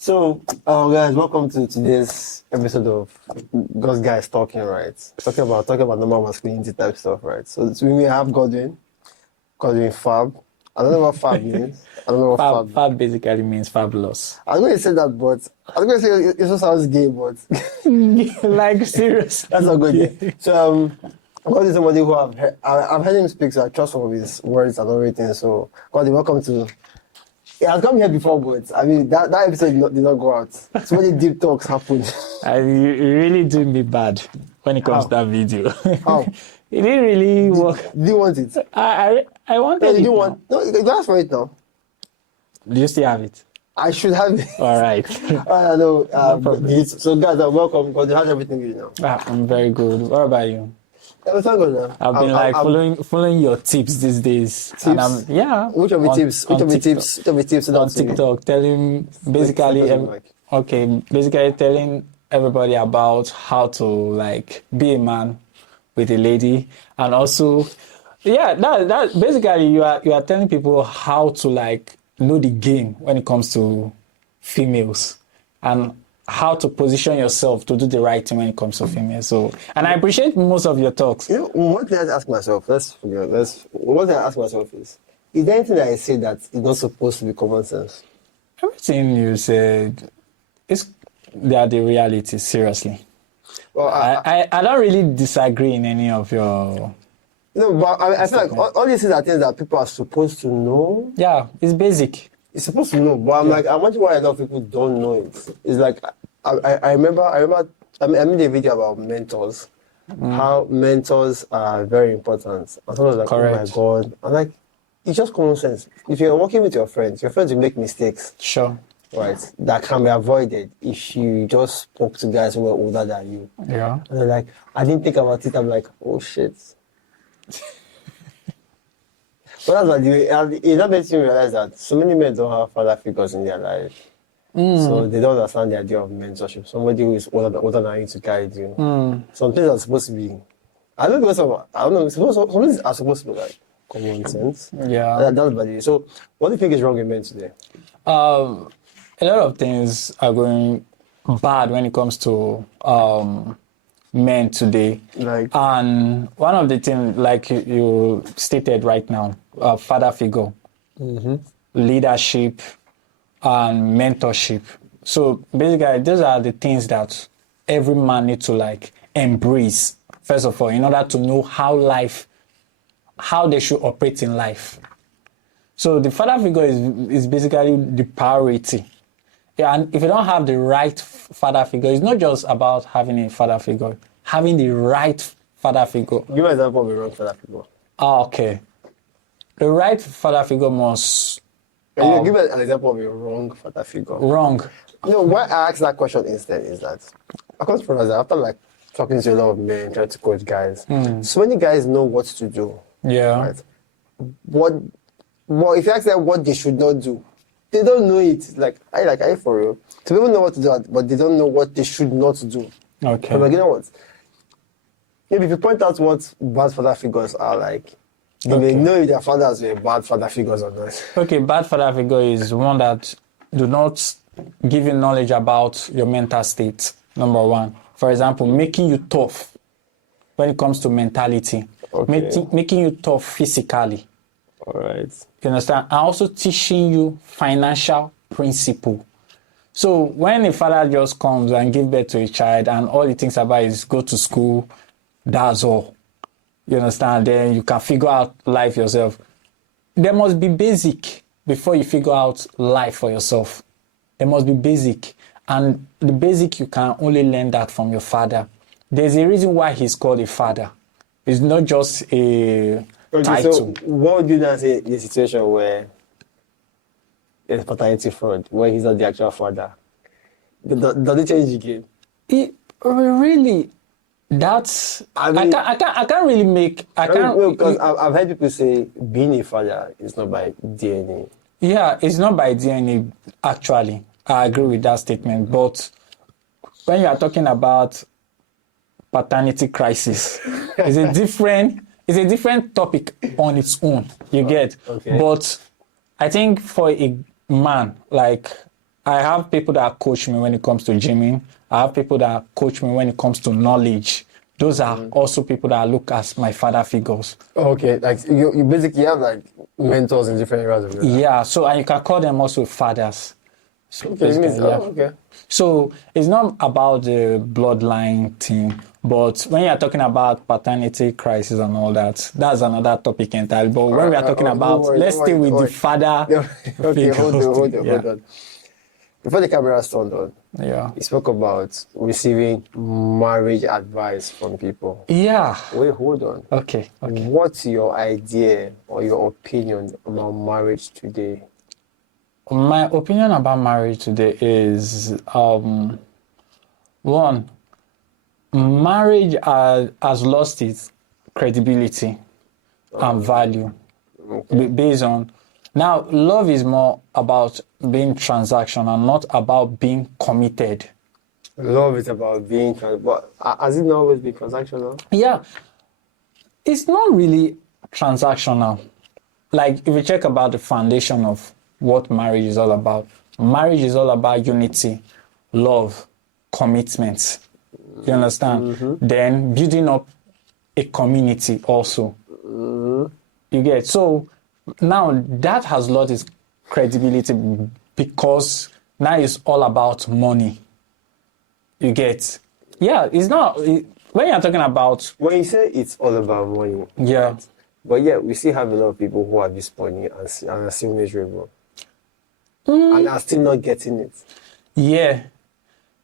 So, guys, welcome to today's episode of God's Guys Talking, right? Talking about normal masculinity type stuff, right? So we have Godwin Fab. I don't know what Fab means. I don't know what Fab. Fab basically means fabulous. I was going to say that, but I was going to say it also sounds gay, but Like serious. that's not good. Yeah. So, God is somebody who I've heard him speak, so I trust some of his words and everything. So, God, welcome to. Yeah, I've come here before, but I mean that episode did not go out. So many deep talks happened. You really doing me bad when it comes to that video. How? It didn't really work. Do you want it? I wanted No, it. you do now. want. No, you ask for it now. Do you still have it? I should have it. All right. I know. problem. So guys, welcome. God, how's everything going now? I'm very good. What about you? Everything good now. I've been following your tips these days. Tips? And Which of the tips? Which of the tips? Which of the tips? On TikTok, telling basically telling everybody about how to be a man with a lady, and also that basically you are telling people how to know the game when it comes to females and how to position yourself to do the right thing when it comes to females. So, and I appreciate most of your talks. You know, one thing I ask myself. One thing I ask myself is there anything that I say that is not supposed to be common sense? Everything you said they are the reality. Seriously. Well, I don't really disagree in any of your. No, but I feel like all these things are things that people are supposed to know. Yeah, it's basic. It's supposed to know, but I'm wondering why a lot of people don't know it. It's like I remember I made a video about mentors, how mentors are very important. And someone was like, Correct. oh my God. I'm like, it's just common sense. If you're working with your friends will make mistakes, Sure. right? That can be avoided if you just spoke to guys who were older than you. Yeah. And they're like, I didn't think about it. I'm like, oh shit. But that's like it makes you realize that so many men don't have father figures in their life. So they don't understand the idea of mentorship. Somebody who is older than you to guide you. Some things are supposed to be, I don't know, some things are supposed to be like common sense. Yeah. That's about it. So what do you think is wrong in men today? A lot of things are going bad when it comes to men today. And one of the things, like you stated right now, father figure, leadership, and mentorship. So basically, those are the things that every man needs to embrace, first of all, in order to know how they should operate in life. So the father figure is basically the priority. Yeah, and if you don't have the right father figure, it's not just about having a father figure, having the right father figure. Give an example of a wrong father figure. Okay. The right father figure must... give an example of a wrong father figure. Wrong. You know, why I asked that question instead is that, according to us, after talking to a lot of men, trying to coach guys, so many guys know what to do. Yeah. Right? If you ask them what they should not do, they don't know it. Are you for real? So people know what to do, but they don't know what they should not do. Okay. But you know what? Maybe if you point out what bad father figures are like, you may know if their fathers were bad father figures or not. Okay, bad father figure is one that do not give you knowledge about your mental state, number one. For example, making you tough when it comes to mentality. Okay. Making you tough physically. All right. You understand? And also teaching you financial principle. So when a father just comes and gives birth to a child and all he thinks about is go to school, that's all. You understand? Then you can figure out life yourself. There must be basic before you figure out life for yourself. There must be basic. And the basic, you can only learn that from your father. There's a reason why he's called a father. It's not just a title. So what would you then say in a situation where there's paternity fraud, where he's not the actual father? Does it change the game? Really? That's I can't really make because I've heard people say being a father is not by DNA. Yeah, it's not by DNA actually. I agree with that statement. But when you are talking about paternity crisis, it's a different topic on its own. You get. Okay. But I think for a man, I have people that coach me when it comes to gymming. I have people that coach me when it comes to knowledge. Those are also people that I look as my father figures. Okay, like you basically have like mentors in different areas of your life. Yeah, so and you can call them also fathers. So Okay, it means, basically, okay. So it's not about the bloodline thing, but when you're talking about paternity crisis and all that, that's another topic entirely. But when we are talking about, let's stay with the father. Okay, hold on. Yeah. Before the cameras turned on, Yeah. you spoke about receiving marriage advice from people. Yeah. Wait, hold on. Okay. What's your idea or your opinion about marriage today? My opinion about marriage today is one, marriage has lost its credibility and value based on now love is more about being transactional, not about being committed. Love is about being, but has it not always been transactional? Yeah, it's not really transactional. Like if you check about the foundation of what marriage is all about, marriage is all about unity, love, commitment. You understand? Then building up a community also. You get? So now that has lost its credibility because now it's all about money. You get? Yeah, it's not. When you're talking about. When you say it's all about money. Yeah. Right? But yeah, we still have a lot of people who have this money and are still miserable. And are still not getting it. Yeah.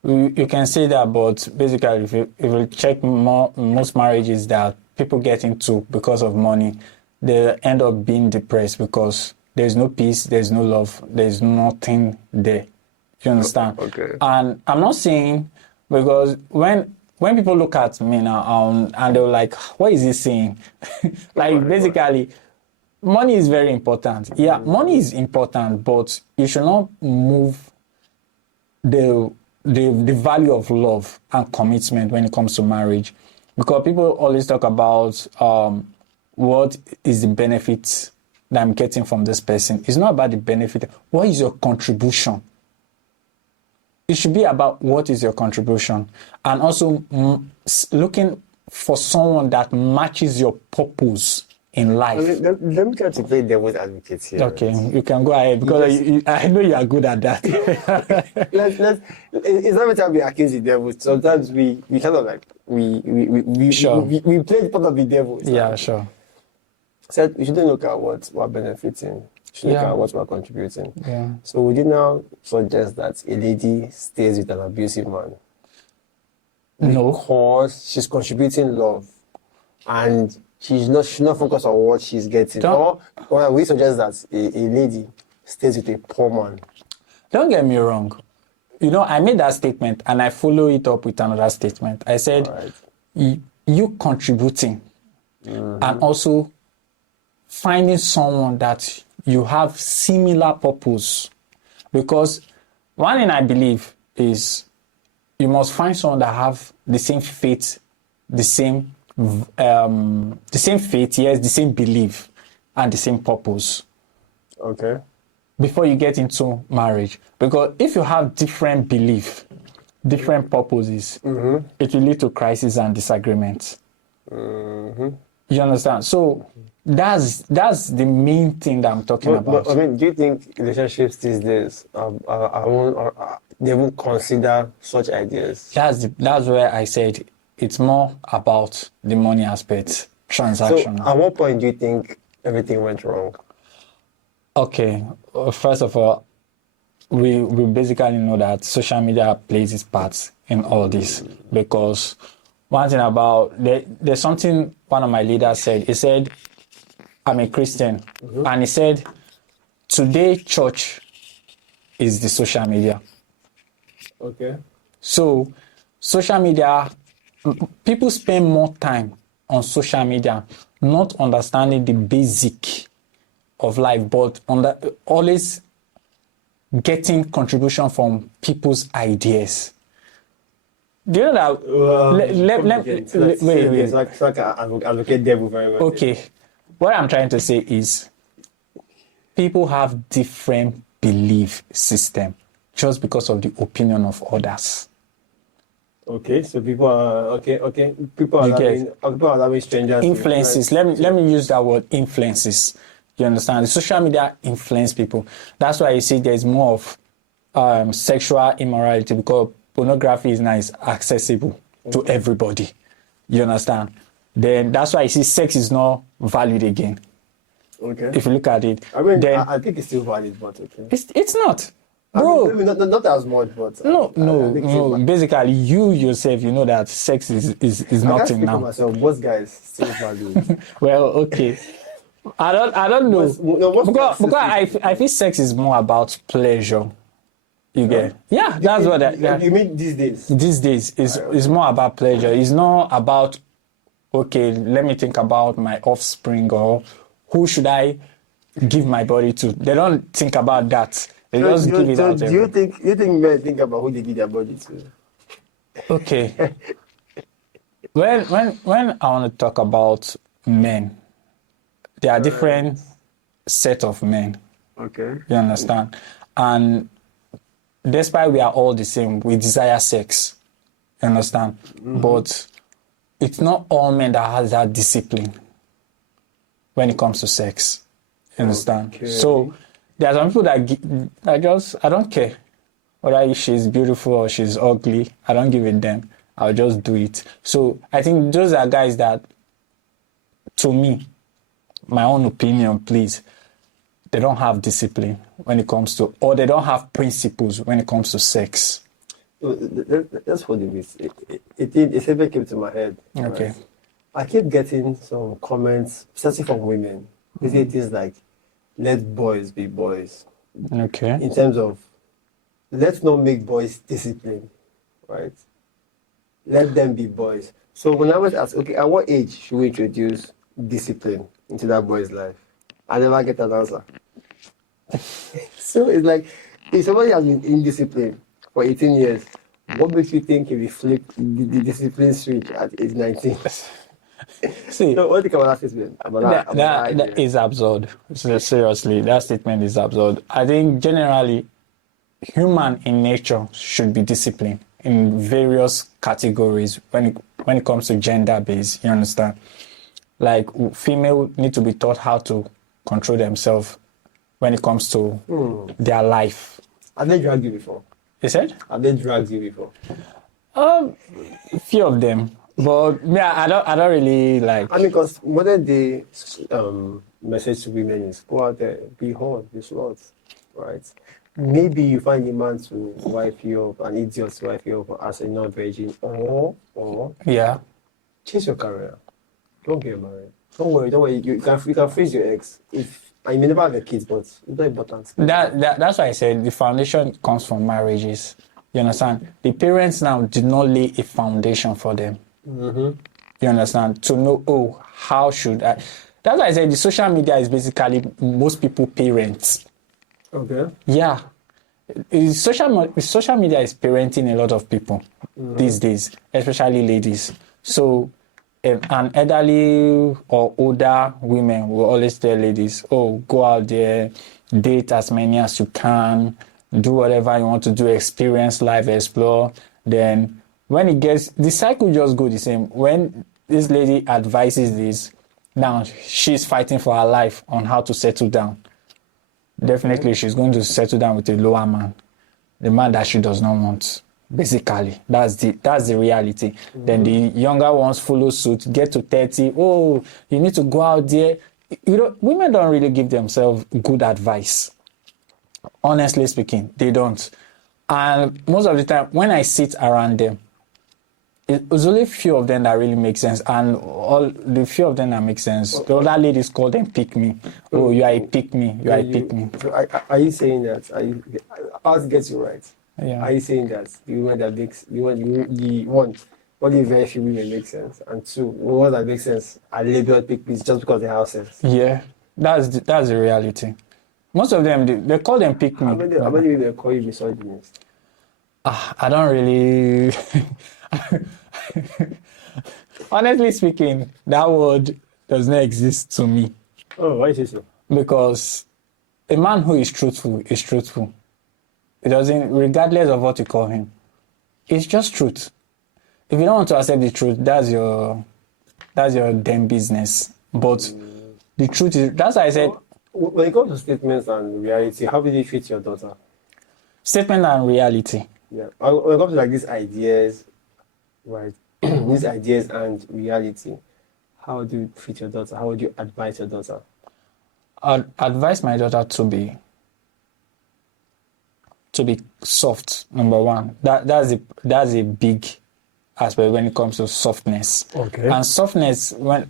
You can say that, but basically, if you check most marriages that people get into because of money, they end up being depressed because there's no peace, there's no love, there's nothing there. You understand? Okay. And I'm not saying because when people look at me now and they're like, what is he saying? Like basically, money is very important. Yeah, money is important, but you should not move the value of love and commitment when it comes to marriage, because people always talk about what is the benefit that I'm getting from this person. It's not about the benefit. What is your contribution? It should be about what is your contribution, and also looking for someone that matches your purpose in life. Let me try to play devil's advocate here. Okay, you can go ahead because I know you are good at that. It's not better to be accused the devil. Sometimes we kind of like we play the part of the devil. Yeah, sure. Said we shouldn't look at what we're benefiting. We should look at what we're contributing. Yeah. So would you now suggest that a lady stays with an abusive man? No. Because she's contributing love and she's not focused on what she's getting. Or we suggest that a lady stays with a poor man. Don't get me wrong. You know, I made that statement and I follow it up with another statement. I said, you contributing and also finding someone that you have similar purpose. Because one thing I believe is you must find someone that have the same faith, the same faith, yes, the same belief, and the same purpose. Okay. Before you get into marriage. Because if you have different belief, different purposes, it will lead to crisis and disagreements. You understand? So that's the main thing that I'm talking about. But I mean, do you think relationships these days they won't consider such ideas? That's where I said it's more about the money aspect, transactional. So at what point do you think everything went wrong? Okay, first of all, we basically know that social media plays its part in all this, because one thing about there's something one of my leaders said. He said, I'm a Christian, and he said, today church is the social media. Okay. So social media, people spend more time on social media not understanding the basic of life, but always getting contribution from people's ideas. Do you know that? Wait. So I can advocate devil very well. Okay. What I'm trying to say is people have different belief system. just because of the opinion of others. Okay, so people are okay. People are allowing strangers to Influences. Let me use that word, influences. You understand? The social media influence people. That's why you see there's more of sexual immorality, because pornography is now accessible to everybody. You understand? Then that's why you see sex is not valued again. Okay. If you look at it, I mean, then I think it's still valid, but okay. it's not. Bro, I mean, maybe not as much, but no. Basically, you yourself, you know that sex is I can't nothing speak for now. myself. Most guys still value it. Well, okay. I don't know because I feel sex is more about pleasure. You get? Yeah, that's what you mean these days. These days is more about pleasure. It's not about, okay, let me think about my offspring or who should I give my body to. They don't think about that. They just give it out. Do you think men think about who they give their body to? Okay. when I want to talk about men, there are different set of men. Okay. You understand? And despite we are all the same, we desire sex. You understand? Mm-hmm. But it's not all men that has that discipline when it comes to sex. You understand? Okay. So there are some people that I don't care whether she's beautiful or she's ugly. I don't give a damn. I'll just do it. So I think those are guys that, to me, my own opinion, please, they don't have discipline when it comes to, or they don't have principles when it comes to sex. That's what it is. It ever came to my head. Okay. Right? I keep getting some comments, especially from women. They say things like, let boys be boys. Okay. In terms of, let's not make boys disciplined, right? Let them be boys. So when I was asked, okay, at what age should we introduce discipline into that boy's life? I never get an answer. So it's like, if somebody has been indisciplined for 18 years, what makes you think he will flip the discipline switch at age 19? See, so what do you think about that statement? That is absurd. Seriously, that statement is absurd. I think generally, human in nature should be disciplined in various categories when it comes to gender base. You understand? Like, female need to be taught how to control themselves when it comes to their life. Have they dragged you before? You said? Have they dragged you before? Few of them. But yeah, I don't really like. I mean, because modern day message to women is go out there, be hot, be slut, right? Maybe you find a man to wife you up, an idiot to wife you up as a non-virgin, or yeah, chase your career. Don't get married. Don't worry. You can freeze your eggs. I may never have a kids, but it's not important. That's why I said the foundation comes from marriages. You understand? The parents now did not lay a foundation for them. Mm-hmm. You understand? To know, how should I? That's why I said the social media is basically most people parents. Okay. Yeah. Social media is parenting a lot of people these days, especially ladies. So an elderly or older women will always tell ladies, go out there, date as many as you can, do whatever you want to do, experience life, explore. Then when it gets, the cycle just go the same. When this lady advises this, now she's fighting for her life on how to settle down. Definitely she's going to settle down with a lower man, the man that she does not want. Basically, that's the reality. Mm-hmm. Then the younger ones follow suit, get to 30. You need to go out there. Women don't really give themselves good advice. Honestly speaking, they don't. And most of the time, when I sit around them, it's only few of them that really make sense. And all the few of them that make sense, the other ladies call them pick me. You are a pick me. You are a pick me. So are you saying that? How to get you right? Yeah. Are you saying that the woman that makes only very few women make sense, and two, the ones that make sense are labeled pick me just because they have sense? Yeah, that's the reality. Most of them they call them pick me. How many women call you misogynist? I don't really. Honestly speaking, that word does not exist to me. Oh, why is it so? Because a man who is truthful is truthful. It doesn't, regardless of what you call him. It's just truth. If you don't want to accept the truth, that's your damn business. But the truth is, that's why I said, when it comes to statements and reality, how did you treat your daughter? statement and reality. Yeah. When it comes to like these ideas, right? These ideas and reality, how would you treat your daughter? How would you advise your daughter? I'd advise my daughter to be soft. Number one, that's a big aspect when it comes to softness. Okay. And softness, let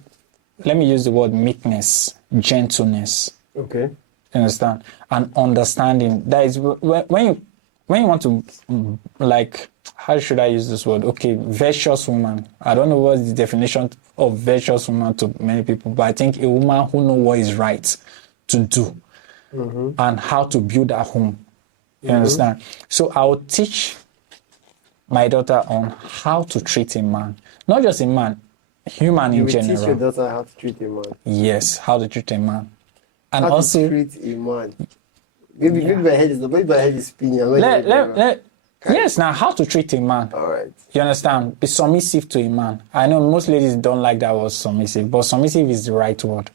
me use the word meekness, gentleness. Okay. You understand? And understanding. That is when you want to, like, how should I use this word? Okay, virtuous woman. I don't know what the definition of virtuous woman to many people, but I think a woman who knows what is right to do and how to build a home. You understand? So I will teach my daughter on how to treat a man. Not just a man, human in general. You teach your daughter how to treat a man. Yes, how to treat a man. And how also to treat a man. Maybe my head is spinning. Yes, now how to treat a man. All right. You understand? Be submissive to a man. I know most ladies don't like that word submissive, but submissive is the right word.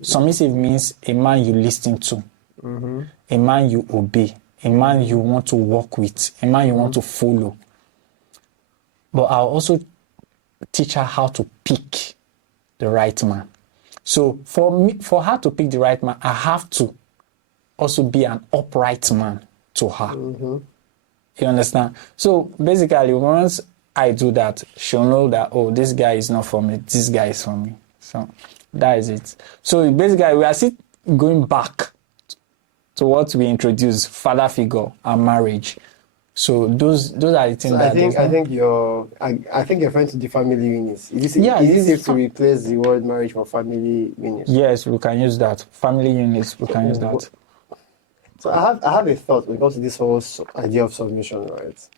Submissive means a man you listen to, a man you obey, a man you want to work with, a man you want to follow. But I'll also teach her how to pick the right man. So for her to pick the right man, I have to also be an upright man to her. You understand? So basically, once I do that, she'll know that, oh, this guy is not for me, this guy is for me. So that is it. So basically, we are still going back to what we introduced, father figure and marriage. So those are the things. So I think you're referring to the family units. Is it safe to replace the word marriage for family units? Yes, we can use that. Family units, we can use that. So I have a thought when it comes to this whole idea of submission, right?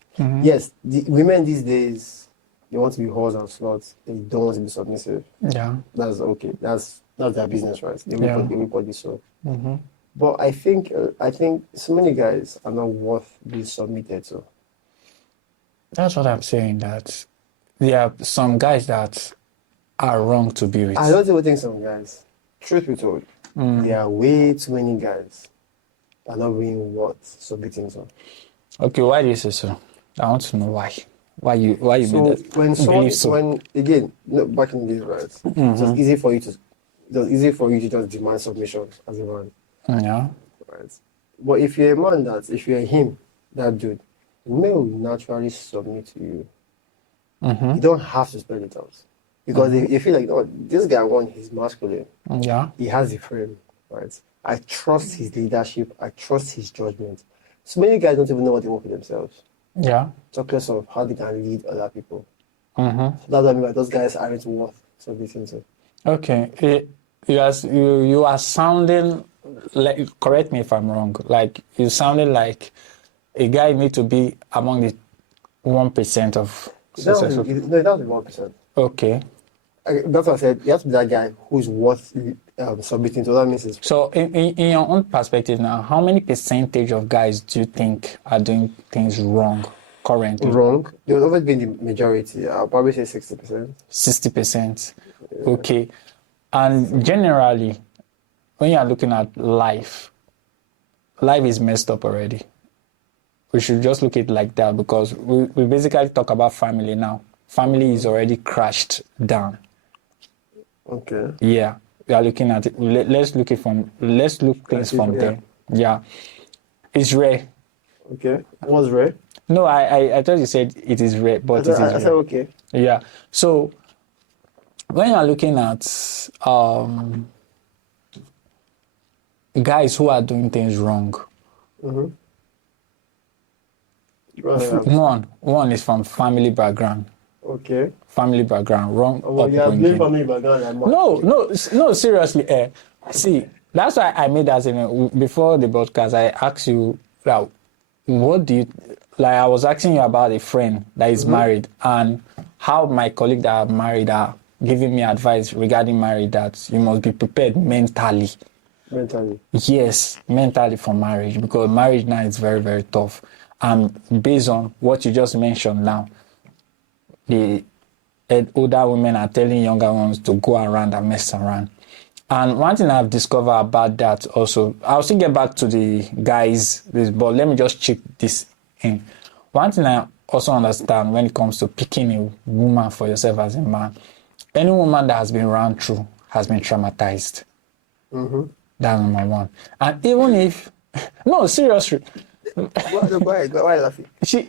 Yes, the women these days, they want to be whores and sluts. They don't want to be submissive. Yeah. That's okay. That's their business, right? They will put this so. But I think so many guys are not worth being submitted to. That's what I'm saying, that there are some guys that are wrong to be with. I don't even think some guys, truth be told, there are way too many guys that are not being worth submitting to. Okay, why do you say so? I want to know why. Why you made that? Back in the days, right? It was easy for you to just demand submission as a man. Yeah. Right. But if you're a man that dude, men will naturally submit to you. You don't have to spell it out. Because they feel like, oh, this guy he's masculine. Yeah. He has the frame, right? I trust his leadership. I trust his judgment. So many guys don't even know what they want for themselves. Yeah. Talk less of how they can lead other people. So that's what I mean by those guys aren't worth submitting to. Okay. You are sounding, like, correct me if I'm wrong, like you sounded like a guy need to be among the 1% of successful. No, that's the 1%. Okay. That's what I said. You have to be that guy who's worth submitting to. That means so in your own perspective now, how many percentage of guys do you think are doing things wrong currently? Wrong? They will always be in the majority. I'll probably say 60%. 60%. Yeah. Okay. And generally, when you are looking at life is messed up already. We should just look at it like that, because we basically talk about family now. Family is already crashed down. Okay. Yeah, we are looking at it. Let's look things from there. Yeah, it's rare. Okay. What's rare? No, I thought you said it is rare, but I said okay. Yeah. So when you are looking at guys who are doing things wrong, one is from family background. Okay. Family background, wrong. Oh, yeah, family background. No, seriously. See, that's why I made that statement before the broadcast. I asked you, like, what do you like? I was asking you about a friend that is married, and how my colleague that are married are giving me advice regarding marriage, that you must be prepared mentally. Mentally. Yes, mentally for marriage, because marriage now is very, very tough. And based on what you just mentioned now, the older women are telling younger ones to go around and mess around. And one thing I've discovered about that also, I'll still get back to the guys, but let me just chip this in. One thing I also understand when it comes to picking a woman for yourself as a man, any woman that has been run through has been traumatized. That's number one. And even if, no, seriously. Why are you laughing? She's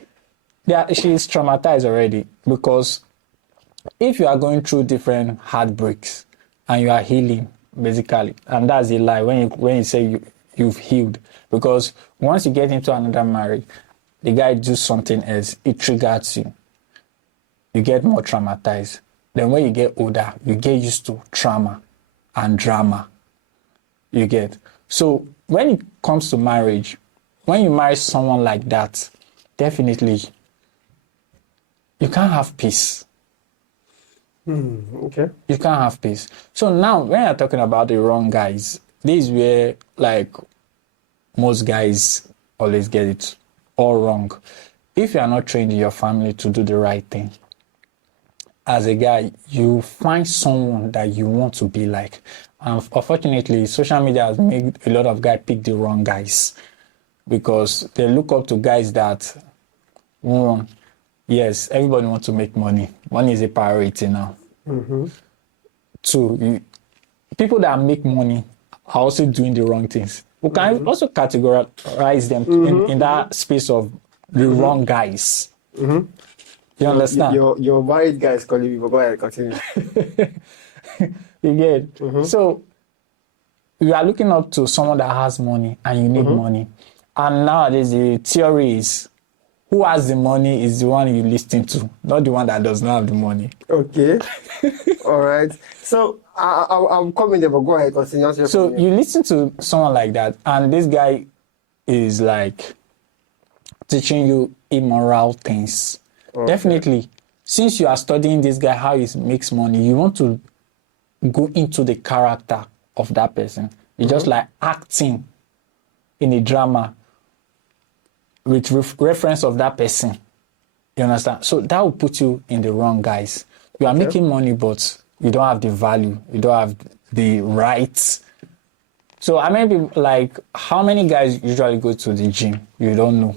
traumatized already, because if you are going through different heartbreaks and you are healing, basically, and that's a lie when you say you've healed, because once you get into another marriage, the guy does something else, it triggers you. You get more traumatized. Then when you get older, you get used to trauma and drama. You get. So when it comes to marriage, when you marry someone like that, definitely you can't have peace. Okay. You can't have peace. So now, when you're talking about the wrong guys, this is where, like, most guys always get it all wrong. If you are not trained in your family to do the right thing, as a guy, you find someone that you want to be like. Unfortunately, social media has made a lot of guys pick the wrong guys, because they look up to guys that, one, yes, everybody wants to make money. Money is a priority now. Two, people that make money are also doing the wrong things. We can also categorize them in that space of the wrong guys. You understand? Your married guys calling you, but go ahead, continue. You get. So you are looking up to someone that has money and you need money. And nowadays the theory is, who has the money is the one you listen to, not the one that does not have the money. Okay. All right. So I'm coming there, but go ahead, continue. So you listen to someone like that, and this guy is like teaching you immoral things. Okay. Definitely, since you are studying this guy, how he makes money, you want to go into the character of that person. It's just like acting in a drama with reference of that person. You understand? So that will put you in the wrong guys. You are making money, but you don't have the value. You don't have the rights. So I may be like, how many guys usually go to the gym? You don't know.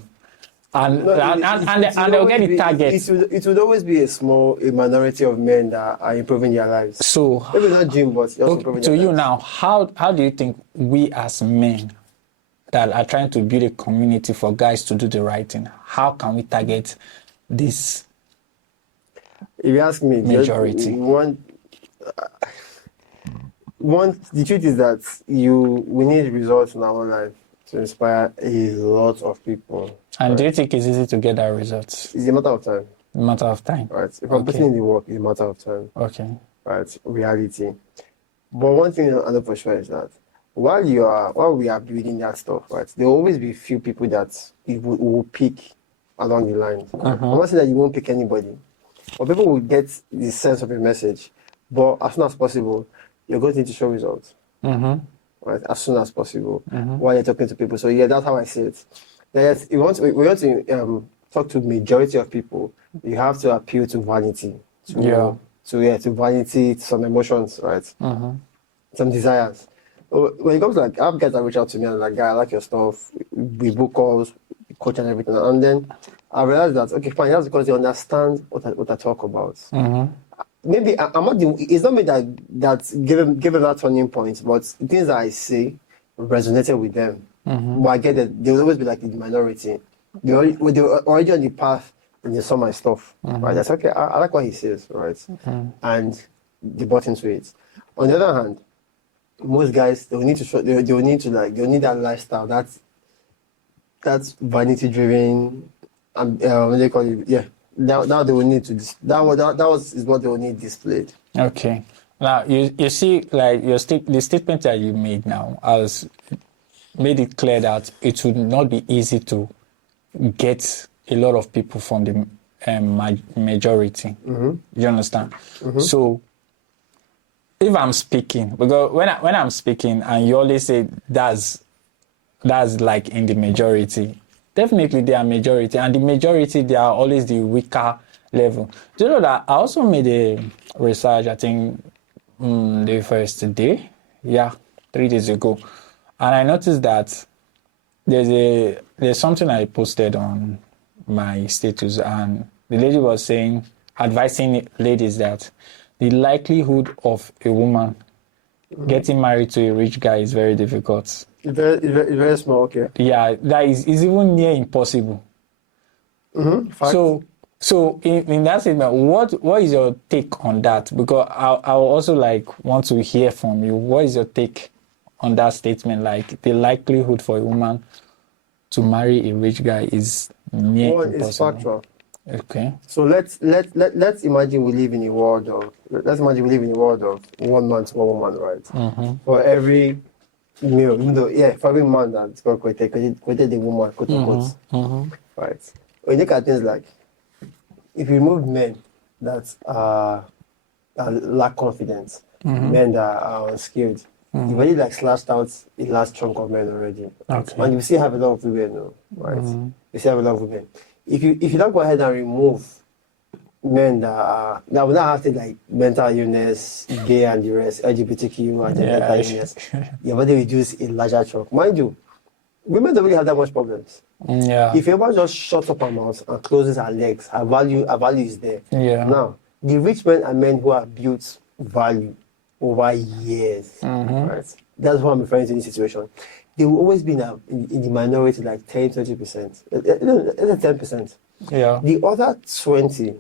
And they'll get the target. It would always be a minority of men that are improving their lives. So maybe not gym, but also improving their lives. To you now, how do you think we as men that are trying to build a community for guys to do the right thing, how can we target this? If you ask me, majority. The truth is that we need results in our life to inspire a lot of people. And do you think it's easy to get that results? It's a matter of time. A matter of time. Right. If I'm putting in the work, it's a matter of time. Okay. Right. Reality. But one thing I know for sure is that while we are building that stuff, right, there will always be few people that will pick along the line. I'm not saying that you won't pick anybody, but people will get the sense of a message. But as soon as possible, you're going to need to show results. Right, as soon as possible while you're talking to people. So yeah, that's how I see it. Yes, we want to talk to majority of people. You have to appeal to vanity, to vanity, to some emotions, right? Some desires. When it comes to, like, I have guys that reach out to me and like, guy, I like your stuff. We book calls, we coach and everything, and then I realized that okay, fine, that's because you understand what I talk about. Maybe I'm not it's not me that gave him that turning point, but things that I say resonated with them. But I get that they will always be like the minority. They're already on the path and they saw my stuff. Right? That's okay. I like what he says, right? And they bought into it. On the other hand, most guys they'll need that lifestyle, that's vanity driven, and what they call it, yeah. Now they will need to is what they will need displayed. Okay. Now you see, like the statement that you made now has made it clear that it would not be easy to get a lot of people from the majority. You understand? So if I'm speaking, because when I'm speaking and you always say that's like in the majority, definitely they are majority, and the majority, they are always the weaker level. Do you know that I also made a research, I think the first day, 3 days ago, and I noticed that there's something I posted on my status, and the lady was saying, advising ladies that the likelihood of a woman getting married to a rich guy is very difficult. It's very small, okay. Yeah, that is even near impossible. So in that statement, what is your take on that? Because I will also want to hear from you. What is your take on that statement? Like the likelihood for a woman to marry a rich guy is near impossible. It's factual. Okay. So let's imagine we live in a world of 1 man to 1 woman, right? For every male, even though for every man that's got created a woman, quote unquote, right? When you look at things like, if you remove men that lack confidence, men that are unskilled, you've already slashed out a large chunk of men already. Okay. And you still have a lot of women, though, right? You still have a lot of women. If you don't go ahead and remove men that will not have things like mental illness, gay and the rest, LGBTQ and mental illness, you've already reduced a larger chunk. Mind you, women don't really have that much problems. Yeah. If a woman just shuts up her mouth and closes her legs, her value is there. Yeah. Now, the rich men are men who have built value over years. Right? That's what I'm referring to in this situation. They will always be in the minority, like 10, 20%. 10%. Yeah. The other 20,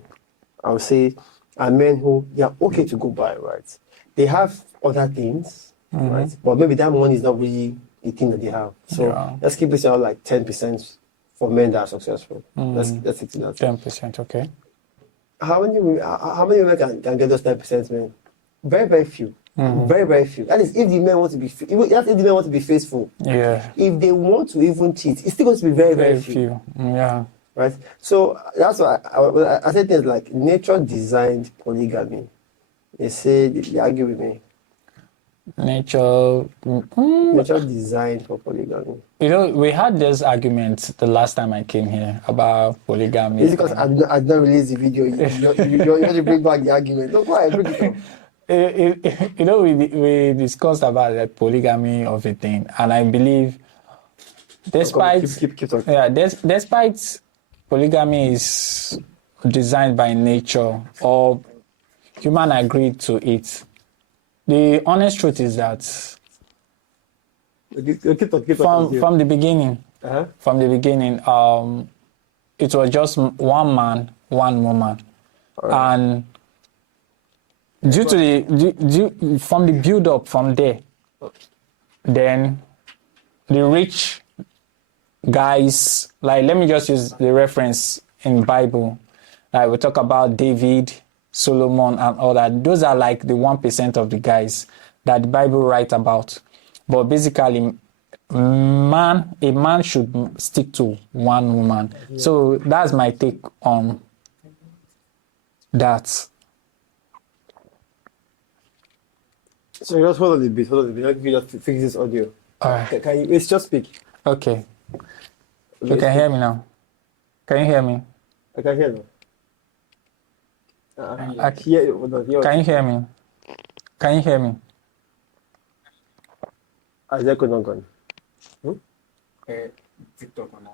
I would say, are men who they are okay to go by, right? They have other things, right? But maybe that money is not really the thing that they have. So let's keep it around like 10% for men that are successful. Let's stick to that. 10%, okay. How many women can get those 10%, men? Very, very few. Very, very few. That is if the men want to be if the men want to be faithful. Yeah. If they want to even cheat, it's still going to be very, very few. Yeah. Right? So that's why I say things like nature designed polygamy. They say they argue with me. Nature designed for polygamy. You know, we had this argument the last time I came here about polygamy. It's because I did not release the video. You have to bring back the argument. No, go ahead, bring it up. You know, we discussed about the polygamy of a thing, and I believe, despite keep talking. Despite polygamy is designed by nature or human agreed to it, the honest truth is that from the beginning, it was just one man, one woman, right. And due to from the build up from there, then the rich guys, like let me just use the reference in Bible, like we talk about David, Solomon, and all that. Those are like the 1% of the guys that the Bible writes about. But basically, a man should stick to one woman. Yeah. So that's my take on that. So just hold on a bit. Let me just fix this audio. All right. Can you? Let's just speak. Okay. You can hear me now. Can you hear me? I can hear you. Can you hear me? Can you hear me? Is that good or not gone? TikTok on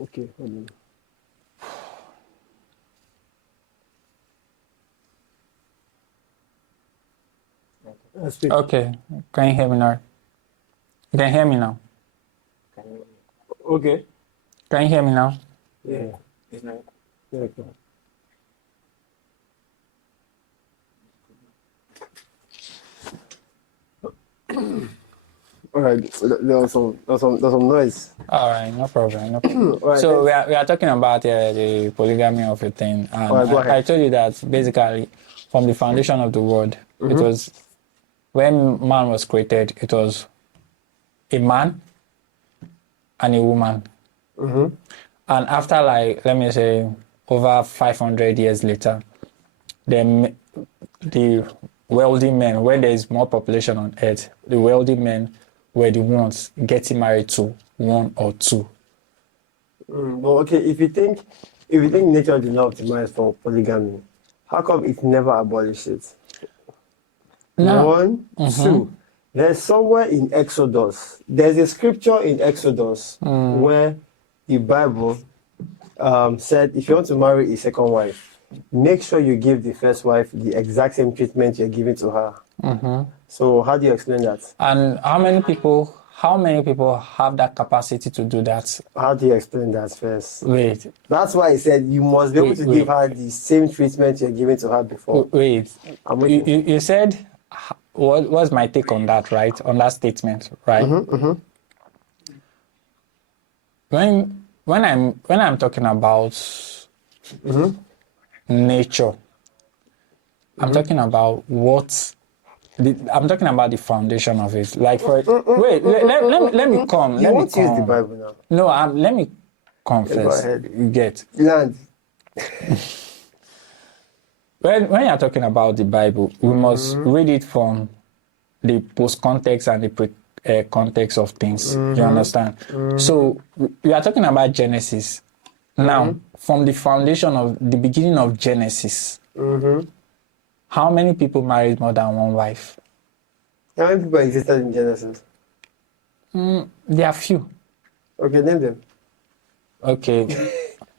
Okay, hold on. Okay, can you hear me now? You can hear me now? Okay. Can you hear me now? Yeah. Okay. All right. There was some noise. All right, no problem. Right, so we are talking about the polygamy of a thing, and right, I told you that basically from the foundation of the world, it was when man was created, it was a man and a woman. And after, like, let me say, over 500 years later, then the wealthy men, when there is more population on earth, the wealthy men were the ones getting married to one or two. But okay, if you think nature did not optimize for polygamy, how come it never abolished it? Now, One, two. There's somewhere in Exodus. There's a scripture in Exodus where the Bible said if you want to marry a second wife, make sure you give the first wife the exact same treatment you're giving to her. So how do you explain that? and how many people have that capacity to do that? How do you explain that first? Wait, That's why I said you must be able to give her the same treatment you're giving to her before. wait. I'm with You said, what was my take on that, right? On that statement, right? When I'm talking about nature, I'm talking about I'm talking about the foundation of it. Like wait, let me come. You Let me want to use the come. Bible now? No, let me come Yeah, go first. ahead. You get. Land. When you're talking about the Bible, we must read it from the post context and the context of things. You understand? So we are talking about Genesis. Now, from the foundation of the beginning of Genesis, how many people married more than one wife? How many people existed in Genesis? There are few. Okay, name them. Okay.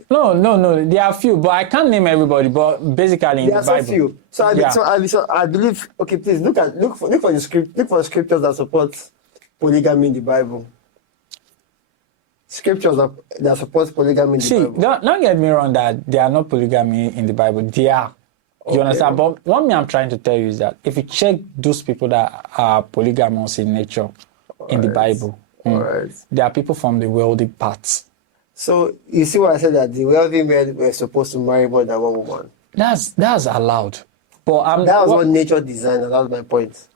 No. There are few, but I can't name everybody. But basically, in There the are Bible, so few. So I believe. Okay, please look for the script. Look for the scriptures that support polygamy in the Bible. Scriptures that support polygamy in the Bible. don't get me wrong that there are no polygamy in the Bible. There are. You understand? But what I'm trying to tell you is that if you check those people that are polygamous in nature in the Bible, there are people from the wealthy parts. So you see what I said, that the wealthy men were supposed to marry more than one woman. That's allowed. But that was what nature designed, and that's my point.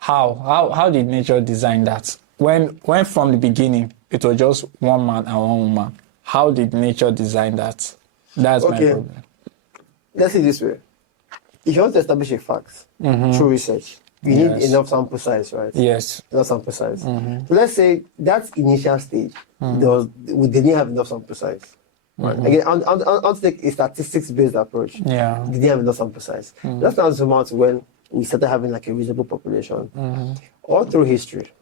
How did nature design that? When from the beginning it was just one man and one woman. How did nature design that? That's my problem. Let's see this way. If you want to establish a fact through research, you need enough sample size, right? Yes. Enough sample size. So let's say that initial stage, they didn't have enough sample size. Right? Again, I want to take a statistics-based approach. Yeah. They didn't have enough sample size. Let's now zoom out to when we started having like a reasonable population. All through history,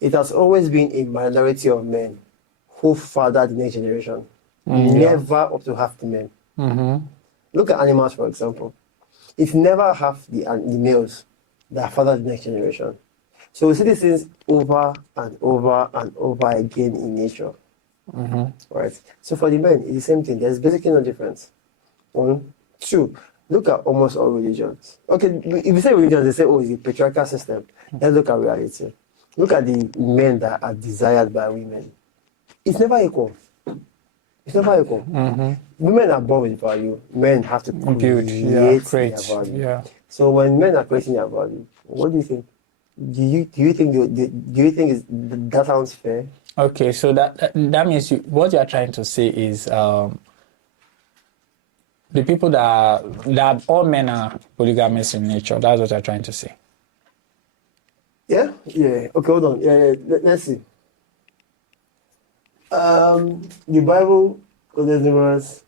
it has always been a minority of men who fathered the next generation. Never up to half the men. Look at animals, for example. It's never half the males that father the next generation. So we see these things over and over and over again in nature. Right? So for the men, it's the same thing. There's basically no difference. One. Two, look at almost all religions. Okay, if you say religions, they say, oh, it's a patriarchal system. Let's look at reality. Look at the men that are desired by women. It's never equal. It's never equal. Women are born with value. Men have to create their value. Yeah. So when men are creating their value, what do you think? Do you think that sounds fair? Okay, so that means what you are trying to say is the people that all men are polygamous in nature. That's what you're trying to say. Yeah. Okay, hold on. Let's see. The Bible, there's numerous.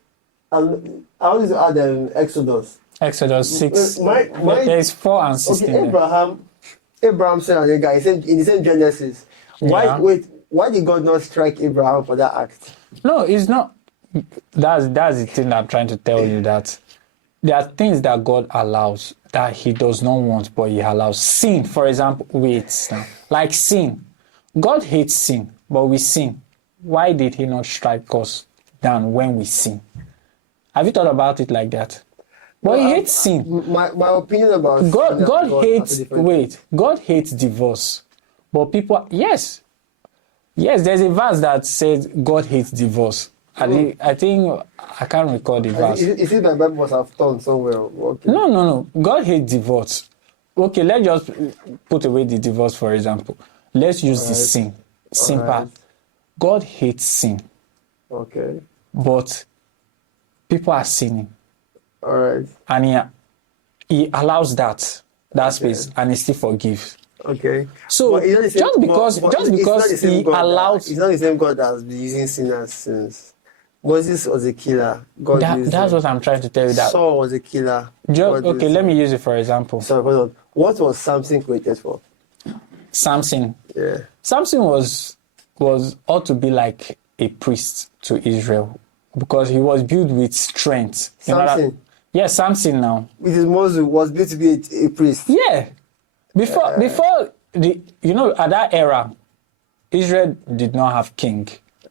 I want to add Exodus. Exodus 6. There's 4 and 16. Okay, Abraham said, in the same Genesis. Why did God not strike Abraham for that act? No, it's not. That's the thing that I'm trying to tell you, that there are things that God allows that he does not want, but he allows. Sin, for example, like sin. God hates sin, but we sin. Why did he not strike us down when we sin? Have you thought about it like that? But he hates sin. My opinion about God hates. God hates divorce, but people. Yes, there's a verse that says God hates divorce. I think I can't recall the verse. Is it my Bible must have turned somewhere? Okay. No. God hates divorce. Okay, let's just put away the divorce, for example. Let's use the sin. Simple. Right. God hates sin. Okay. But people are sinning. All right. And he allows that space, and he still forgives. Okay. So But it's not the same- just because it's not the same he God that- allows it's not the same God that has been using sinners since. Moses was a killer. God used that's him. what I'm trying to tell you. That Saul was a killer. God okay, used let him. me use it for example. Sorry, hold on. What was Samson created for? Samson. Yeah. Samson was ought to be like a priest to Israel because he was built with strength. You know that- Samson, Yes, Samson now. with his muscle, was built to be a priest. Yeah. Before at that era, Israel did not have king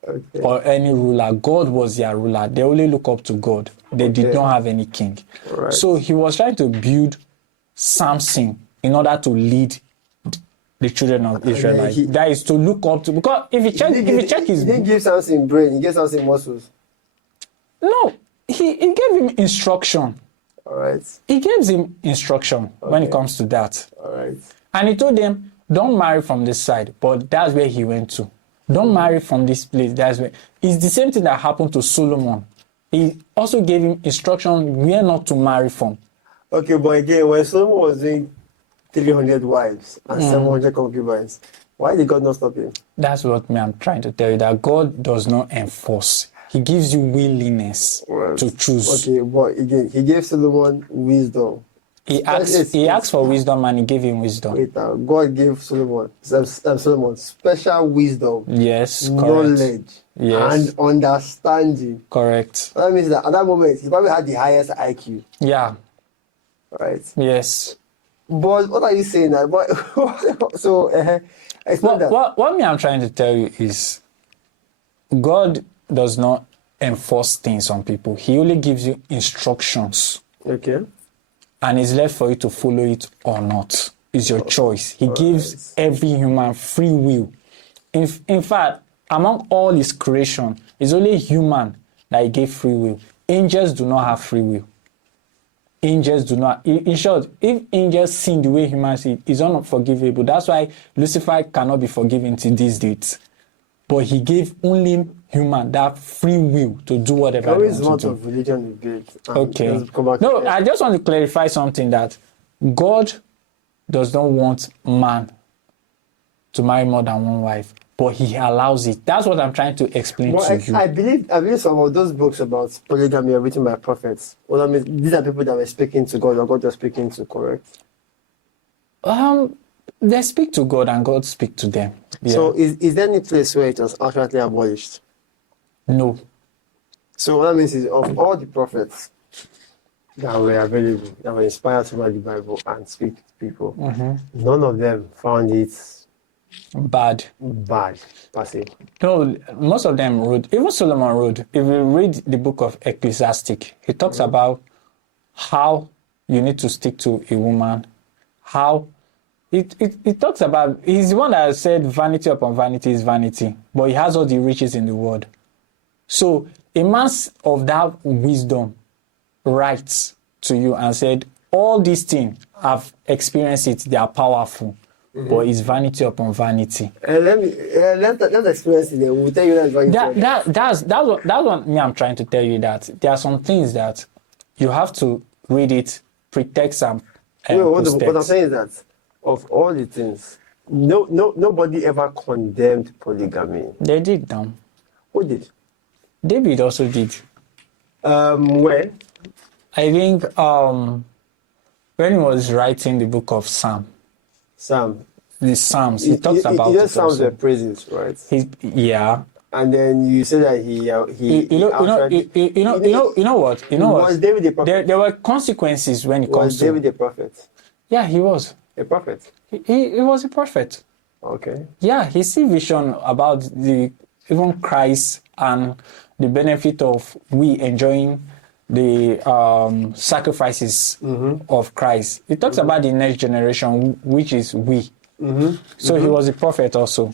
Okay. or any ruler. God was their ruler. They only look up to God. They did Okay. not have any king. Right. So he was trying to build Samson in order to lead the children of Israel. That is to look up to, because if you check his He didn't give Samson brain, he gave Samson muscles. no, he gave him instruction. All right. He gives him instruction when it comes to that. All right. And he told them, don't marry from this side, but that's where he went to. Don't marry from this place, that's where. It's the same thing that happened to Solomon. He also gave him instruction where not to marry from. Okay, but again, when Solomon was doing 300 wives and 700 concubines, why did God not stop him? That's what I'm trying to tell you, that God does not enforce. He gives you willingness to choose. Okay, but again, he gave Solomon wisdom. He asked for wisdom and he gave him wisdom. Wait, God gave Solomon special wisdom, Yes, correct. knowledge, Yes. and understanding. Correct. That means that at that moment, he probably had the highest IQ, Yeah. right? Yes. But what are you saying now? But, so, it's not that. What I'm trying to tell you is God does not enforce things on people. He only gives you instructions. Okay. And it's left for you to follow it or not. It's your choice. He gives every human free will. In fact, among all his creation, it's only human that he gave free will. Angels do not have free will. Angels do not. In short, if angels sin the way humans sin, it's unforgivable. That's why Lucifer cannot be forgiven to these dates. But he gave only human that free will to do whatever they Always want want to do. of religion debate. Okay. No, I just want to clarify something, that God does not want man to marry more than one wife, but he allows it. That's what I'm trying to explain to you. I believe some of those books about polygamy are written by prophets. Well, I mean, these are people that were speaking to God, or God was speaking to, correct? They speak to God and God speak to them. Yeah. So is there any place where it was actually abolished? No. So what that means is, of all the prophets that were available, that were inspired to write the Bible and speak to people, none of them found it Bad. per se. No, most of them wrote, even Solomon wrote, if you read the book of Ecclesiastic, he talks about how you need to stick to a woman, how it talks about, he's the one that said vanity upon vanity is vanity, but he has all the riches in the world. So a man of that wisdom writes to you and said, all these things, I've experienced it, they are powerful, but it's vanity upon vanity. Let's experience it. We'll tell you that's vanity. That's what me I'm trying to tell you, that there are some things that you have to read it, pretext and What I'm saying is that of all the things, nobody ever condemned polygamy. They did now. Who did? David also did. When? I think when he was writing the book of Psalm. The Psalms, he talks about he it just Psalms also. were praises, right? Yeah. And then you say that You know what? Was David a prophet? There were consequences when it comes Was David to. a prophet? Yeah, he was. A prophet? He was a prophet. Okay. Yeah, he see vision about even Christ and the benefit of we enjoying the sacrifices of Christ. He talks about the next generation, which is we. So he was a prophet also.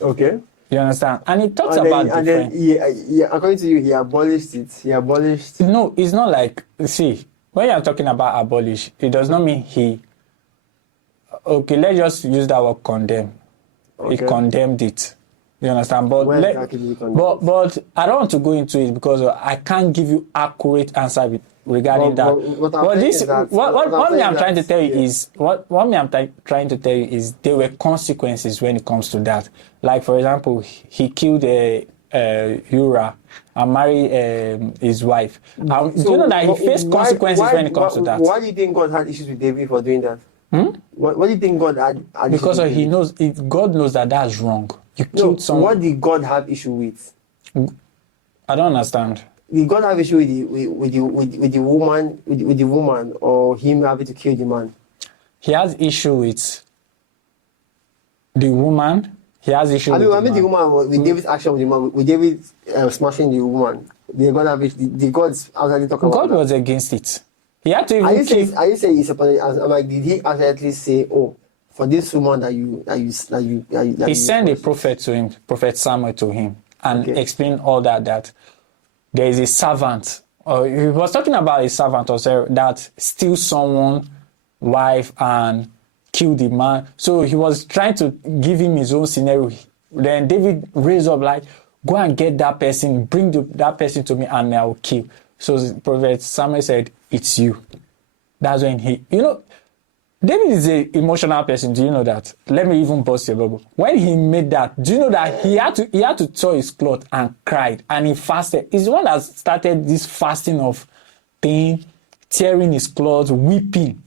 Okay. You understand? And he talks about different. Then according to you, he abolished it. He abolished. No, it's not like, see, when you're talking about abolish, it does not mean he. Okay, let's just use that word condemn. Okay. He condemned it. You understand? But Where exactly do you condemn? but I don't want to go into it because I can't give you accurate answer regarding that. What I'm trying to tell you is there were consequences when it comes to that. Like for example, he killed Uriah and married his wife. Do you know that he faced consequences when it comes to that? Why do you think God had issues with David for doing that? What do you think God had because God knows that that's wrong. You killed someone. What did God have issue with? I don't understand. Did God have issue with the woman, or him having to kill the man? He has issue with the woman. He has issue with the woman with David's action with the man, with David smashing the woman. Did God have issue? Did God actually talk about God that? was against it. He had to even are you saying he's I'm like, did he actually say, oh, for this woman that you he sent a prophet to him, Prophet Samuel to him, and explained all that there is a servant, or he was talking about a servant also that steals someone's wife and kill the man. So he was trying to give him his own scenario. Then David raised up like, go and get that person, bring that person to me and I will kill. So Prophet Samuel said, it's you. That's when David is an emotional person. Do you know that? Let me even bust your bubble. When he made that, do you know that he had to tear his cloth and cried and he fasted? He's the one that started this fasting of pain, tearing his clothes, weeping.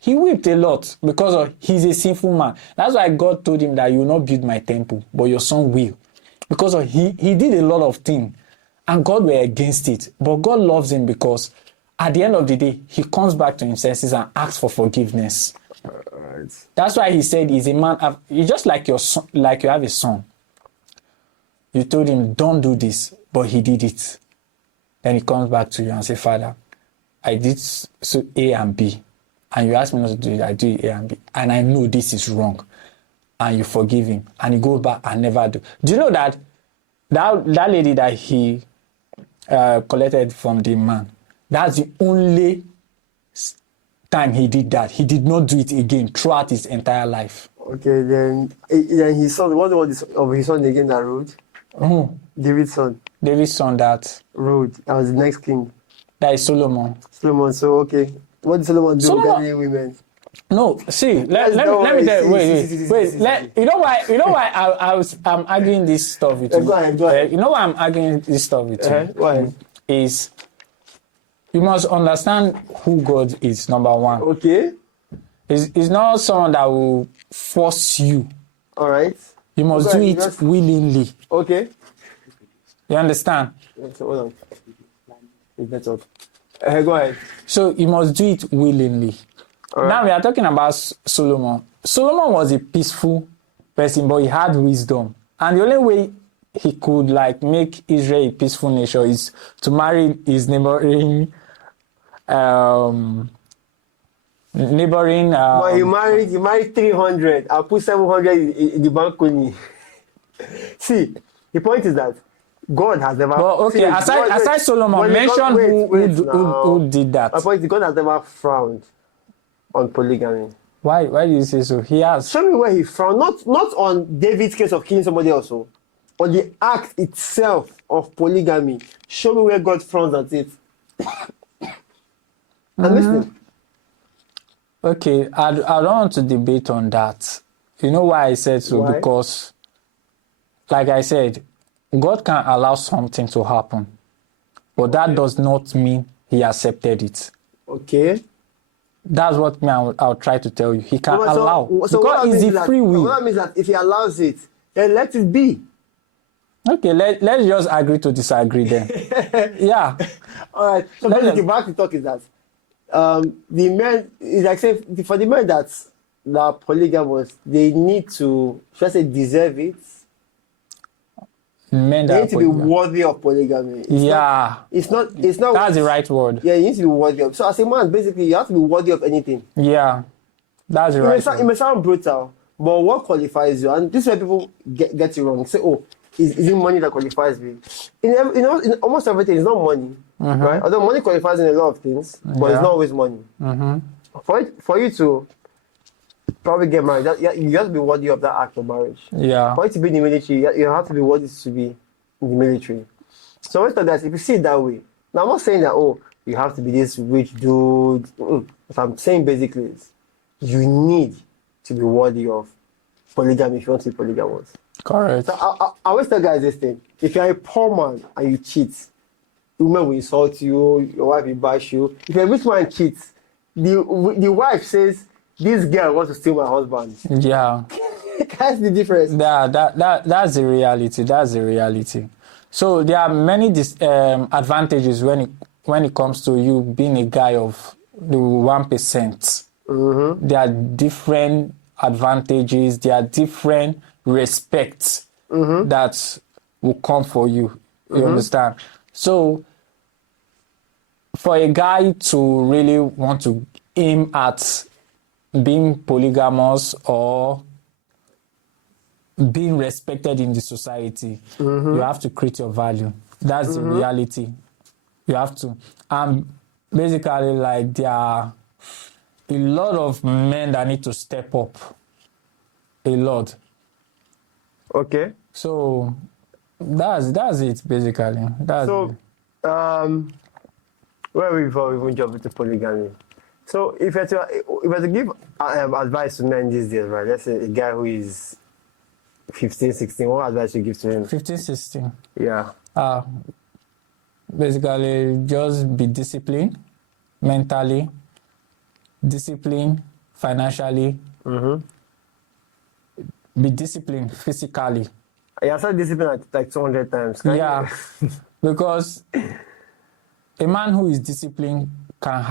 He wept a lot because he's a sinful man. That's why God told him that you will not build my temple, but your son will. Because he did a lot of things and God were against it. But God loves him because at the end of the day, he comes back to his senses and asks for forgiveness. Right. That's why he said he's a man. He's just like your son, like you have a son. You told him, don't do this, but he did it. Then he comes back to you and says, Father, I did so A and B. And you asked me not to do it, I do A and B. And I know this is wrong. And you forgive him. And he goes back and never do. Do you know that lady that he collected from the man, that's the only time he did that. He did not do it again throughout his entire life. Okay, then his son, what was of his son again that ruled? David's son. David's son that ruled. That was the next king. That is Solomon. So okay. What did Solomon do regarding women? No, see, let me tell you. Wait. You know why I'm arguing this stuff with you? Go ahead. You know why I'm arguing this stuff with you? Why? Is you must understand who God is, number one. Okay. He's not someone that will force you. All right. You must do it willingly. Okay. You understand? So hold on. It's better. Go ahead. So you must do it willingly. Right. Now we are talking about Solomon. Solomon was a peaceful person, but he had wisdom. And the only way he could make Israel a peaceful nation is to marry his neighboring But he married 300. I'll put 700 in the balcony. See, the point is that God has never. Well, okay, aside Solomon, mention who did that. My point is, God has never frowned on polygamy. Why do you say so? He has. Show me where he frowned. Not on David's case of killing somebody else, on the act itself of polygamy. Show me where God frowns at it. I'm listening. Okay, I don't want to debate on that. You know why I said so? Why? Because, like I said, God can allow something to happen, but that does not mean he accepted it. Okay. That's what I'll try to tell you. He can allow. So because it's the free will. What that means that if he allows it, then let it be. Okay, let's just agree to disagree then. Yeah. All right. So basically, back to talk is that the men, is like saying, for the men that polygamous, they need to, should I say, deserve it. Men they need to be worthy of polygamy. It's not. That's the right word. Yeah, you need to be worthy of. So as a man, basically, you have to be worthy of anything. Yeah, that's the right word. It may sound brutal, but what qualifies you? And this is where people get it wrong. Say, oh, is it money that qualifies me? In almost everything, it's not money, right? Although money qualifies in a lot of things, but it's not always money. For you to probably get married. You have to be worthy of that act of marriage. Yeah. For it to be in the military, you have to be worthy to be in the military. So I thought that if you see it that way, now I'm not saying that you have to be this rich dude. What I'm saying basically is you need to be worthy of polygamy if you want to be polygamous. Correct. So I always tell guys this thing: if you're a poor man and you cheat, women will insult you, your wife will bash you. If a rich man cheats, the wife says, "This girl wants to steal my husband." Yeah. That's the difference. That's the reality. That's the reality. So there are many advantages when it comes to you being a guy of the 1%. Mm-hmm. There are different advantages. There are different respects that will come for you. You understand? So for a guy to really want to aim at being polygamous or being respected in the society, you have to create your value. That's the reality. You have to. Basically, like, there are a lot of men that need to step up. A lot. Okay. So that's it, basically. Where we before we even jump into polygamy? So if you were to give advice to men these days, right? Let's say a guy who is 15, 16, what advice you give to him? 15, 16. Yeah. Basically, just be disciplined mentally, disciplined financially, be disciplined physically. I said discipline like 200 times. Yeah, because a man who is disciplined can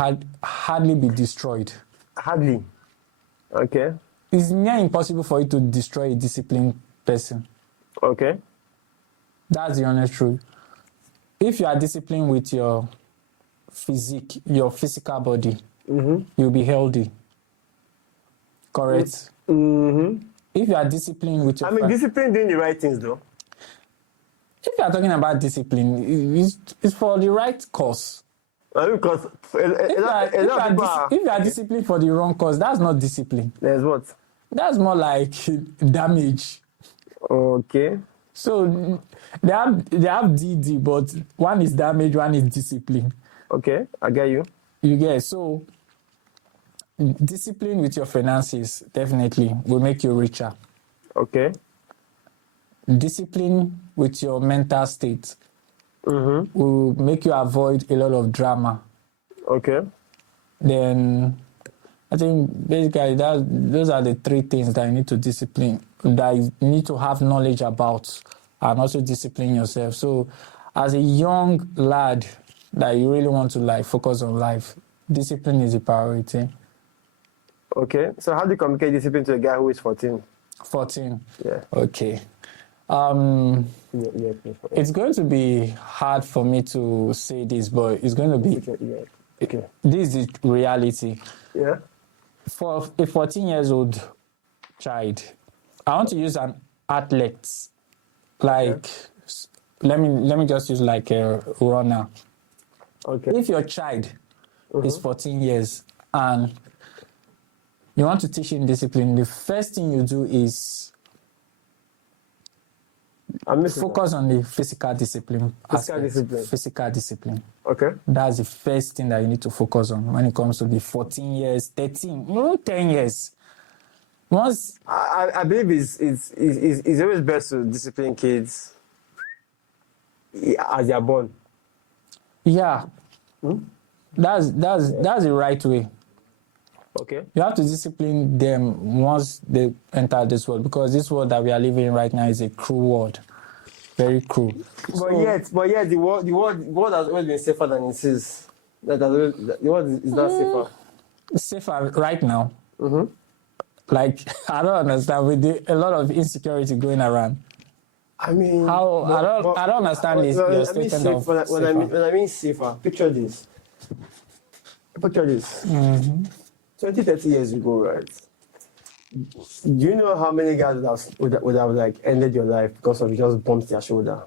hardly be destroyed. Hardly. Okay. It's near impossible for you to destroy a disciplined person. Okay. That's the honest truth. If you are disciplined with your physique, your physical body, you'll be healthy. Correct? If you are disciplined with your... discipline doing the right things, though. If you are talking about discipline, it's for the right cause. Because if you are disciplined for the wrong cause, that's not discipline. There's what? That's more like damage. Okay. So they have DD, but one is damage, one is discipline. Okay, I get you. You get so discipline with your finances definitely will make you richer. Okay. Discipline with your mental state will make you avoid a lot of drama. Okay. Then I think basically those are the three things that you need to discipline, that you need to have knowledge about, and also discipline yourself. So as a young lad that you really want to focus on life, discipline is a priority. Okay. So how do you communicate discipline to a guy who is 14? 14? Yeah. Okay. Yeah, it's going to be hard for me to say this, but it's going to be... Okay. This is reality. Yeah. For a 14-year-old child, I want to use an athlete. Let me just use like a runner. Okay. If your child is 14 years and you want to teach him discipline, the first thing you do is focus on the physical discipline. Physical discipline. Okay. That's the first thing that you need to focus on when it comes to the 14 years, 13, 10 years. Once I believe it's always best to discipline kids as they are born. Yeah. That's the right way. Okay. You have to discipline them once they enter this world, because this world that we are living in right now is a cruel world. Very cruel. But yet, the world has always been safer than it is. The world is not safer. It's safer right now. I don't understand, with a lot of insecurity going around. I mean, I don't understand this. When I mean safer, picture this. 20, 30 years ago, right? Do you know how many guys would have ended your life because of just bumped their shoulder?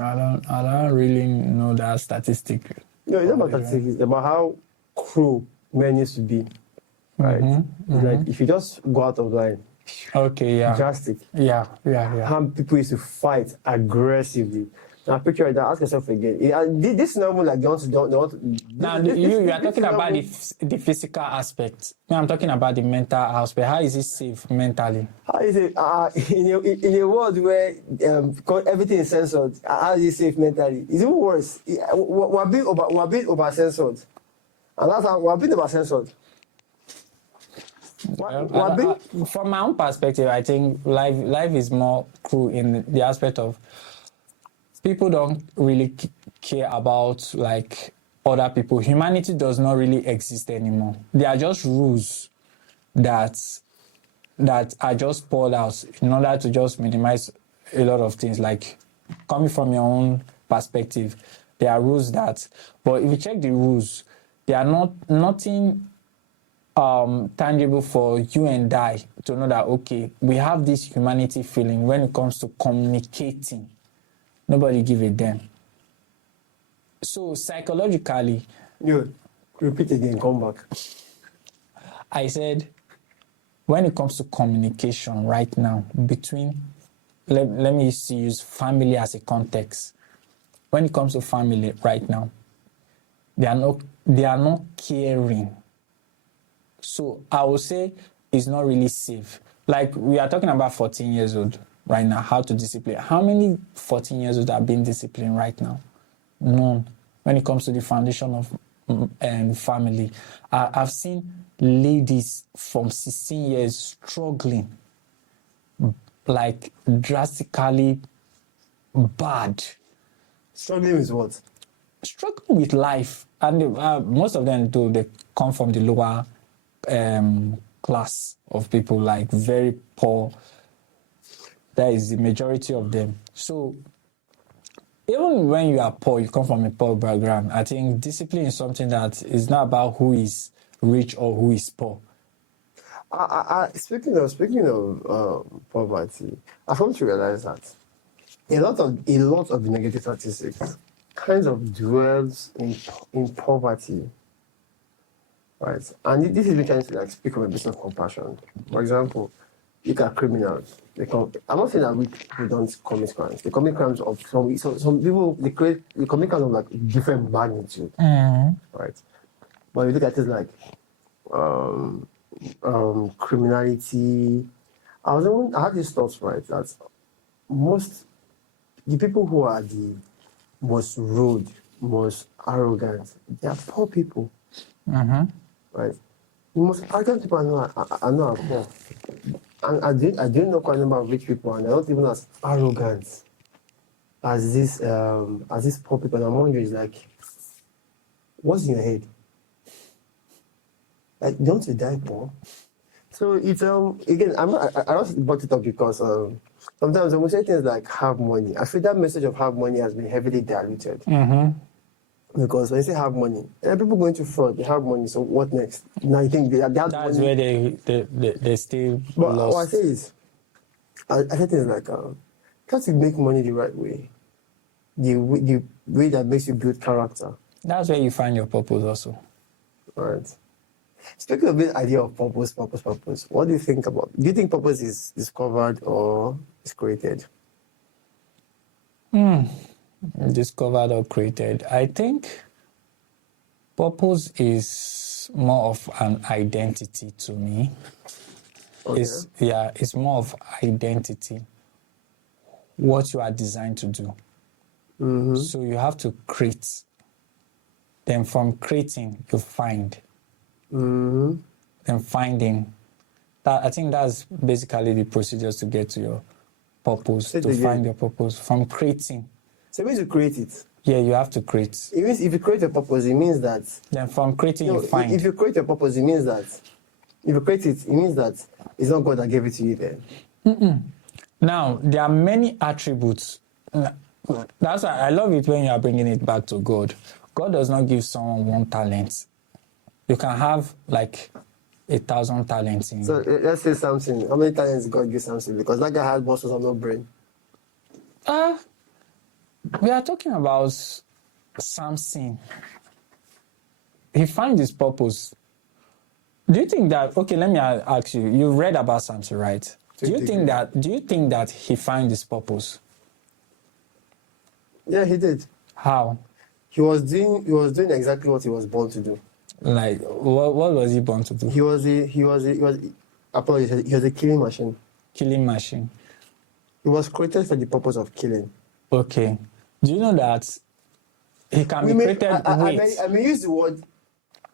I don't really know that statistic. No, it's not about statistics. It's about how cruel men used to be. right? It's like if you just go out of line, Okay, yeah. drastic. Yeah. How people used to fight aggressively. Now picture that. Ask yourself again. This is not even like don't. Now, you are talking about the physical aspect. Me, I'm talking about the mental aspect. How is it safe mentally? How is it in a world where everything is censored? How is it safe mentally? It's even worse. We're being over censored, and that's how we're being over censored. From my own perspective, I think life is more cruel in the aspect of people don't really care about like other people. Humanity does not really exist anymore. They are just rules that are just poured out in order to just minimize a lot of things. Like coming from your own perspective, there are rules that, but if you check the rules, they are nothing tangible for you and I to know that, okay, we have this humanity feeling when it comes to communicating. Nobody give a damn. So psychologically, Repeat again, come back. I said, when it comes to communication right now between, let me use family as a context. When it comes to family right now, they are not caring. So I would say it's not really safe. Like we are talking about 14 years old right now, how to discipline. How many 14 years old are being disciplined right now? None. When it comes to the foundation of family, I've seen ladies from 16 years struggling, like drastically bad. Struggling with what? Struggling with life, and most of them do. They come from the lower class of people, like very poor. That is the majority of them. So even when you are poor, you come from a poor background, I think discipline is something that is not about who is rich or who is poor. Speaking of poverty, I've come to realize that a lot of the negative statistics kind of dwells in poverty, right? And this is me trying to like speak from a business of compassion. For example, look at criminals. I'm not saying that we don't commit crimes. They commit crimes of some people. They commit crimes of like different magnitude, right? But you look at it like criminality. I had these thoughts, right, that the people who are the most rude, most arrogant, they are poor people, right? The most arrogant people I know are poor. And I didn't know quite a number of rich people, and they're not even as arrogant as these poor people. And I'm wondering, is like, what's in your head? Like, don't you die poor? So it's again, I just brought it up because sometimes when we say things like have money, I feel that message of have money has been heavily diluted. Because when you say have money, people going to fraud, they have money, so what next? Now you think that's money. Where they still but lost. What I say is, I say things like, try to make money the right way. The way that makes you build character. That's where you find your purpose also. Right. Speaking of this idea of purpose, what do you think about? Do you think purpose is discovered or is created? Discovered or created. I think purpose is more of an identity to me. Okay. It's more of identity. What you are designed to do. So you have to create. Then from creating, you find. Then finding. I think that's basically the procedures to get to your purpose, find your purpose. From creating. So it means you create it. Yeah, you have to create. It means if you create a purpose, it means that. Then from creating, you find. If you create a purpose, it means that. If you create it, it means that it's not God that gave it to you then. Now, there are many attributes. That's why I love it when you are bringing it back to God. God does not give someone one talent. You can have like 1,000 talents in. So let's say something. How many talents God gives something? Because that guy had muscles and no brain. We are talking about Samson. He found his purpose. Do you think that? Okay, let me ask you. You've read about Samson, right? Do you think that he found his purpose? Yeah, he did. How? He was doing exactly what he was born to do. Like, what was he born to do? He was apologies, he was a killing machine. Killing machine. He was created for the purpose of killing. Okay. Do you know that he can be created? I may use the word.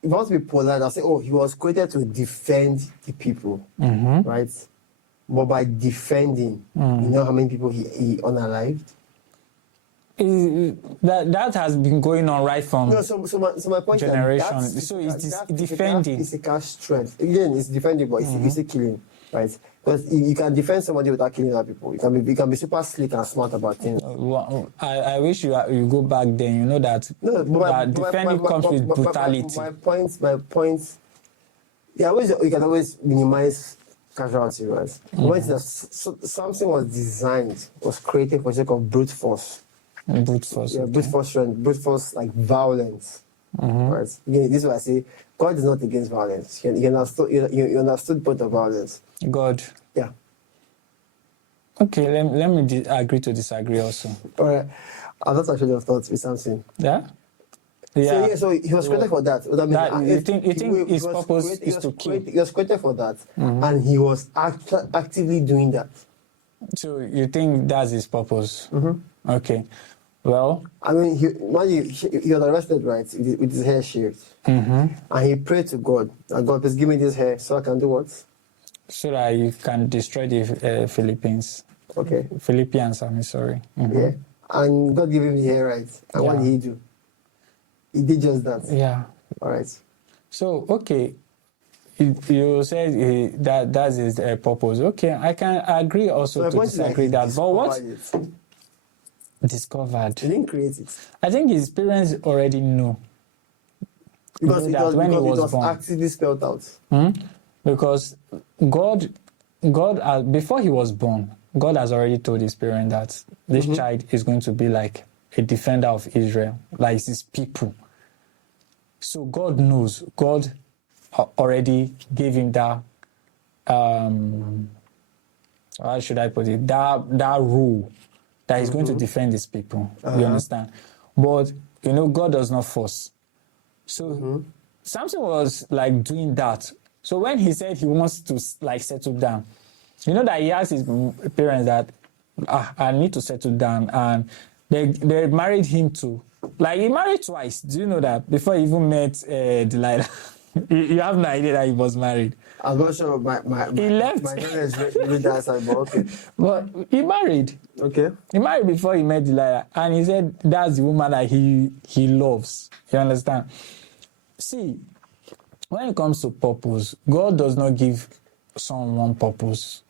If I want to be polite, I'll say, oh, he was created to defend the people, right? But by defending, you know how many people he unalived? That has been going on right from so my point generation. Is so it's defending. Physical strength. Again, it's defending, but it's a killing, right? Because you can defend somebody without killing other people. You can be super slick and smart about things. I wish you go back then. You know that, defending comes with brutality. My point. Yeah, you can always minimize casualty, right? The point is that something was created for the sake of brute force. Brute force. Yeah, brute force strength, brute force like violence. Right? Again, this is why I say God is not against violence. You understood the point of violence. God. Yeah. Okay, let me agree to disagree also. All right. That's actually your thoughts with Samson. Yeah? Yeah. So he was created for that. You think his purpose is to kill? He was created for that. And he was actively doing that. So you think that's his purpose? Okay. Well, I mean, he was arrested, right, with his hair shaved. And he prayed to God, God, please give me this hair so I can do what? So that you can destroy the Philippines. Okay. Philippians, I'm sorry. Yeah. And God gave him the hair, right? And what did he do? He did just that. Yeah. All right. So, okay. You said that's his purpose. Okay, I can agree also to disagree that. But what? Discovered. He didn't create it. I think his parents already know. Because it was actively spelled out. Because God, before he was born, God has already told his parents that this child is going to be like a defender of Israel, like his people. So God knows. God already gave him that, how should I put it, that rule that he's going to defend his people. You understand? But, God does not force. So Samson was like doing that. So when he said he wants to like settle down, that he asked his parents that, I need to settle down. And they married him too. Like, he married twice. Do you know that? Before he even met Delilah. You have no idea that he was married. I'm not sure he left. My knowledge really that side, but okay. But he married. Okay. He married before he met Delilah. And he said that's the woman that he loves. You understand? See, when it comes to purpose, God does not give someone purpose.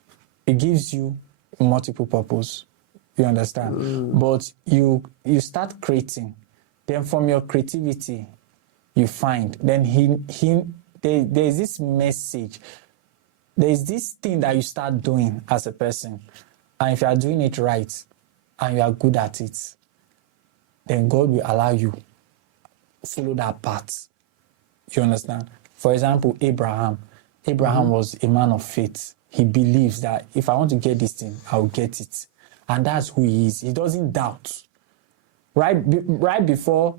He gives you multiple purpose. You understand? But you start creating. Then from your creativity, you find. Then there's this message. There's this thing that you start doing as a person. And if you are doing it right, and you are good at it, then God will allow you to follow that path. You understand? For example, Abraham. Abraham was a man of faith. He believes that if I want to get this thing, I'll get it. And that's who he is. He doesn't doubt. Right before,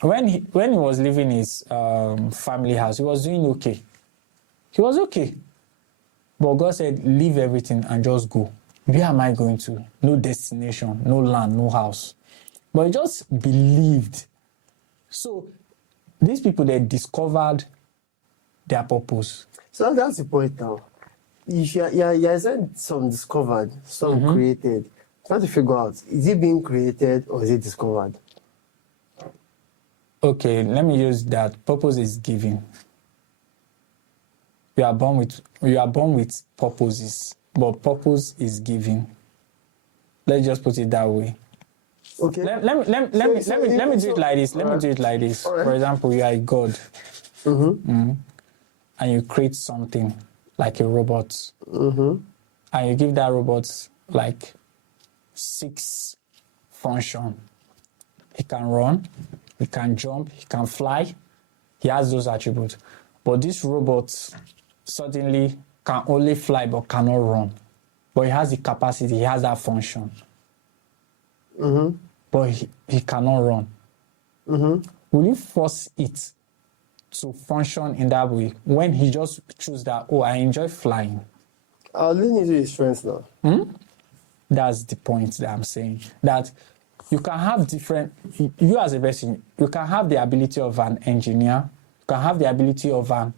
when he was leaving his family house, he was doing okay. He was okay. But God said, leave everything and just go. Where am I going to? No destination, no land, no house. But he just believed. So these people, they discovered their purpose. So that's the point now. You said some discovered, some created. Try to figure out, is it being created or is it discovered? Okay, let me use that. Purpose is given. You are born with purposes, but purpose is given. Let's just put it that way. Okay. Let me do it like this. Let me do it like this. Right. For example, you are a god, and you create something like a robot, and you give that robot like 6 functions. He can run, he can jump, he can fly. He has those attributes. but this robot suddenly can only fly but cannot run. But he has the capacity, he has that function. But he cannot run. Will you force it to function in that way when he just choose that, oh, I enjoy flying? I'll lean into his strengths now. That's the point that I'm saying. That you can have different, you as a person, you can have the ability of an engineer, you can have the ability of an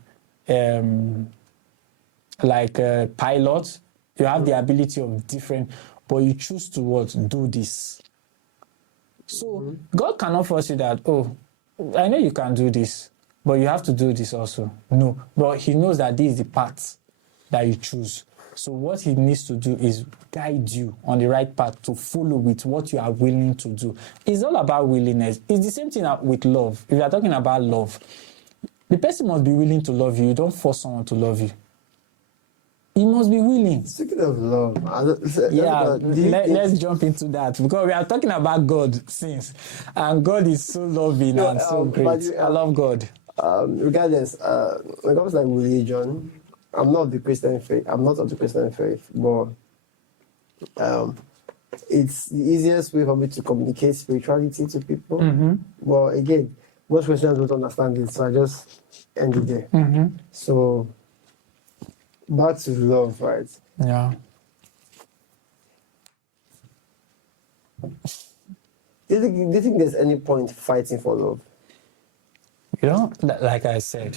a pilot, you have the ability of different, but you choose to what? Do this. So God cannot force you that, oh, I know you can do this, but you have to do this also. No, but he knows that this is the path that you choose. So what he needs to do is guide you on the right path to follow with what you are willing to do. It's all about willingness. It's the same thing with love. If you are talking about love, the person must be willing to love you. You don't force someone to love you. He must be willing. Speaking of love, let's jump into that because we are talking about God since, and God is so loving and so great. I love God. Regardless, when it comes to like religion, I'm not of the Christian faith. I'm not of the Christian faith, but it's the easiest way for me to communicate spirituality to people. But again, most Christians don't understand it, so I just end it there. So back to love, right? Yeah. Do you think there's any point fighting for love? You don't, like I said,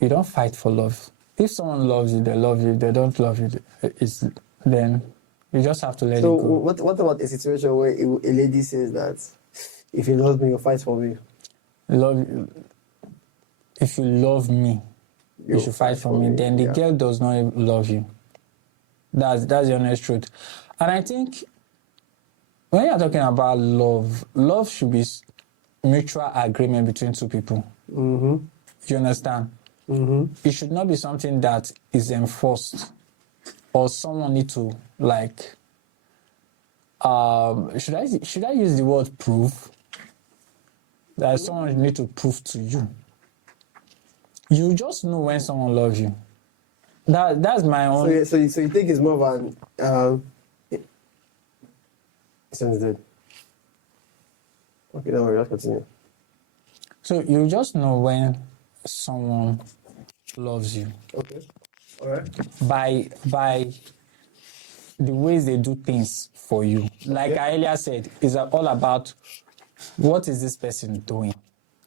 you don't fight for love. If someone loves you, they love you. If they don't love you, then you just have to let it go. So what about a situation where a lady says that if you love me, you fight for me? If you love me, you should fight for me. Then the girl does not love you. That's the honest truth. And I think when you're talking about love should be mutual agreement between two people. You understand? It should not be something that is enforced or someone need to like should I use the word prove? That someone need to prove to you. You just know when someone loves you. That's my own. So you think it's more of an sounds dead. Okay, don't worry, let's continue. So you just know when someone loves you. Okay. All right. By the ways they do things for you. Like I earlier said, it's all about what is this person doing.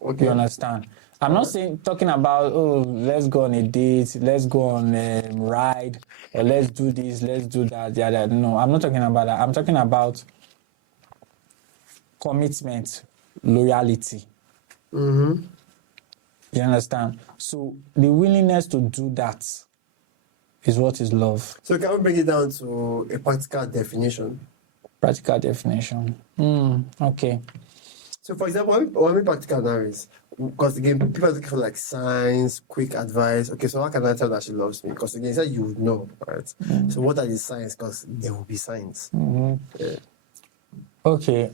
Okay. You understand? I'm not talking about, oh, let's go on a date, let's go on a ride, or let's do this, let's do that. Yeah. No, I'm not talking about that. I'm talking about commitment, loyalty. You understand? So the willingness to do that is what is love. So can we bring it down to a practical definition? Practical definition. Okay. So for example, what I mean practical now is, because again, people are looking for like signs, quick advice. Okay, so how can I tell that she loves me? Because again, you said you would know, right? So what are the signs? Because there will be signs. Yeah. Okay.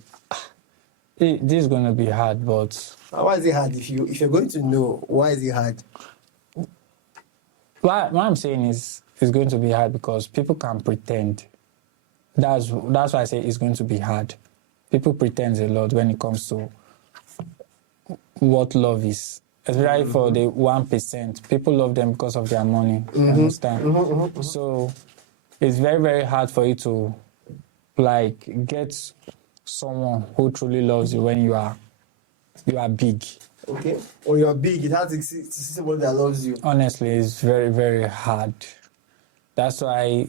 This is going to be hard, but... Why is it hard? If you're going to know, why is it hard? What I'm saying is it's going to be hard because people can pretend. That's why I say it's going to be hard. People pretend a lot when it comes to what love is. Especially for the 1%. People love them because of their money. You understand? So it's very, very hard for you to like get someone who truly loves you when you are big. Okay. Or you're big, it has to see someone that loves you. Honestly, it's very, very hard. That's why.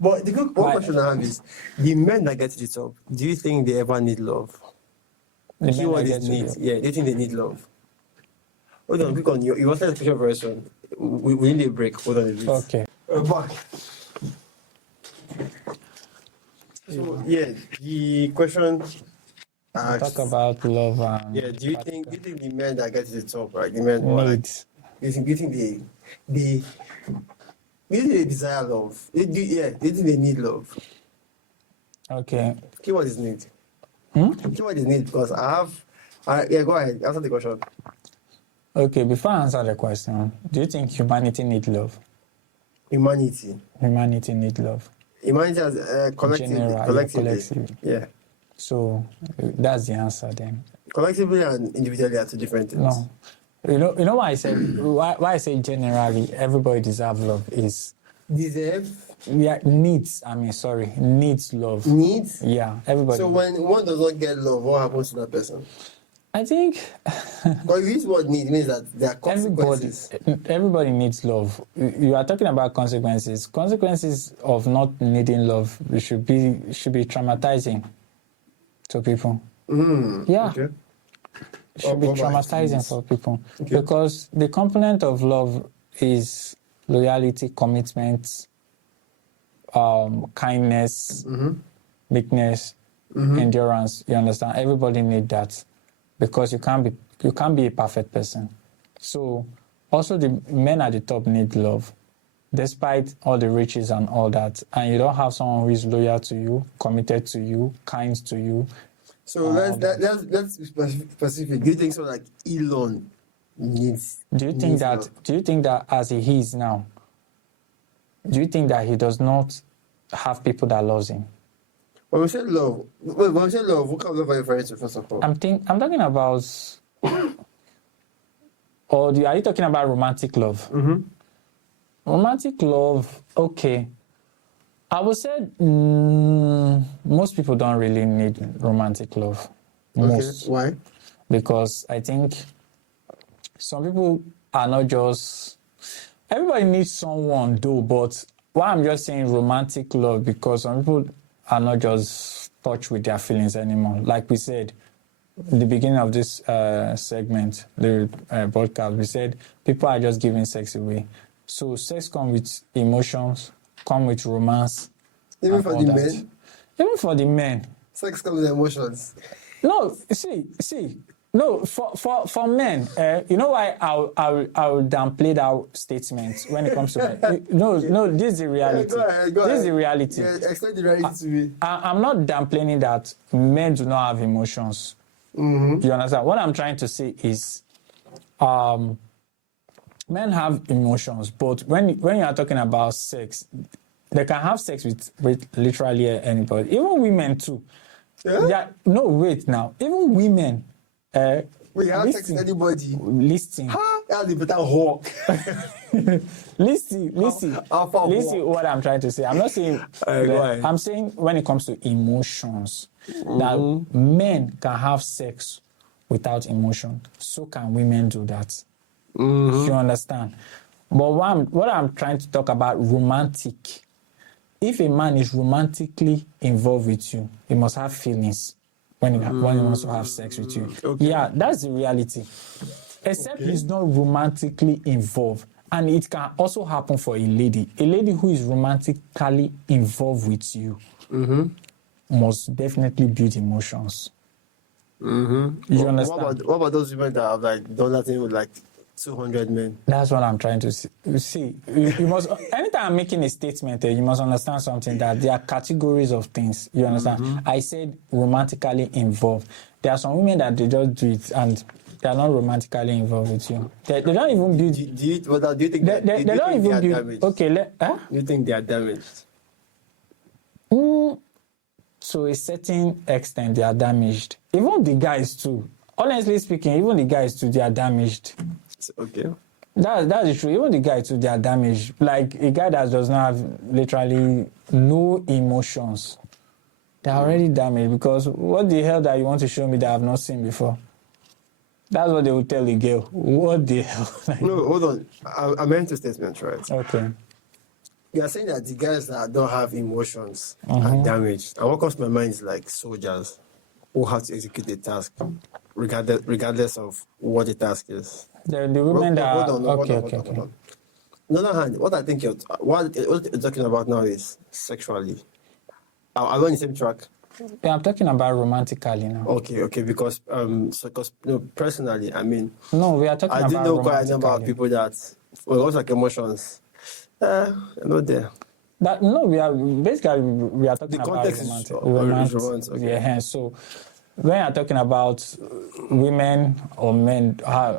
But the one question I have is, the men that get to the top, do you think they ever need love? The keyword is need. Yeah, do you think they need love? Hold on, quick on. You answered the question very soon. We need a break. Hold on a bit. Okay. We're back. So, the question asked, Talk about love and... Yeah, do you think the men that get to the top, right? The men needs. Do you think they desire love? Do you think they need love? Okay. Keyword is need. Keyword is need because go ahead, answer the question. Okay, before I answer the question, do you think humanity need love? Humanity. Humanity need love. Humanity as collectively. General, collectively. Yeah. So that's the answer then. Collectively and individually are two different things. No. You know why I said why I say generally everybody deserves love is Deserve? yeah, needs love. Needs? Yeah, everybody. So when one does not get love, what happens to that person? I think But if you use word need, it means that there are consequences. everybody needs love. You are talking about consequences. Consequences of not needing love should be traumatizing to people. Yeah. Okay. It should be traumatizing for people. Okay. Because the component of love is loyalty, commitment, kindness, meekness, endurance. You understand? Everybody needs that because you can't be a perfect person. So also the men at the top need love, despite all the riches and all that. And you don't have someone who is loyal to you, committed to you, kind to you. So let's be specific. Do you think so? Like Elon needs. Do you think that as he is now, do you think that he does not have people that loves him? When we say love, what kind of love are you referring to? First of all, I'm talking about. Or are you talking about romantic love? Romantic love, okay. I would say most people don't really need romantic love. Most. Okay. Why? Because I think some people are not just... Everybody needs someone though, but why I'm just saying romantic love, because some people are not just touched with their feelings anymore. Like we said, in the beginning of this segment, the broadcast, we said people are just giving sex away. So sex comes with emotions, come with romance. Even for the men? Even for the men. Sex comes with emotions. No, see. No, for men, you know why I will downplay that statement when it comes to men. No, this is the reality. Go ahead. This is the reality. Yeah, explain the reality to me. I'm not downplaying that men do not have emotions. You understand? What I'm trying to say is, men have emotions, but when you are talking about sex, they can have sex with literally anybody, even women too. Yeah? No, wait now. Even women. We have sex with anybody. Listen. That's the better hawk. Listen. What I'm trying to say. I'm not saying. I'm saying when it comes to emotions, that men can have sex without emotion. So can women do that. You understand? But what I'm trying to talk about, romantic. If a man is romantically involved with you, he must have feelings when he wants to have sex with you. Okay. Yeah, that's the reality. Except he's not romantically involved. And it can also happen for a lady. A lady who is romantically involved with you must definitely build emotions. You understand? What about those women that have done that thing with 200 men? That's what I'm trying to see. You must, anytime I'm making a statement, you must understand something, that there are categories of things. You understand? I said romantically involved. There are some women that they just do it and they are not romantically involved with you. They don't even build. Do you think they don't even build? Damaged? Okay, Do you think they are damaged? To a certain extent, they are damaged. Even the guys too. Honestly speaking, even the guys too, they are damaged. Okay. That's the truth. Even the guy too, they are damaged. Like a guy that does not have literally no emotions, they are already damaged, because what the hell that you want to show me that I have not seen before? That's what they will tell the girl. What the hell? No, hold on. I meant a statement, right? Okay. You are saying that the guys that don't have emotions are damaged. And what comes to my mind is soldiers who have to execute the task, regardless of what the task is. The women that... Hold on. On the other hand, what I think you're talking about now is sexually. Are we on the same track? Yeah, I'm talking about romantically now. Okay, because personally, I mean... No, we are talking about romantically. I didn't know quite a number of people that... Well, it was like emotions. Not there. We are talking the about context romantic. Romance. Okay. Yeah, so when you're talking about women or men,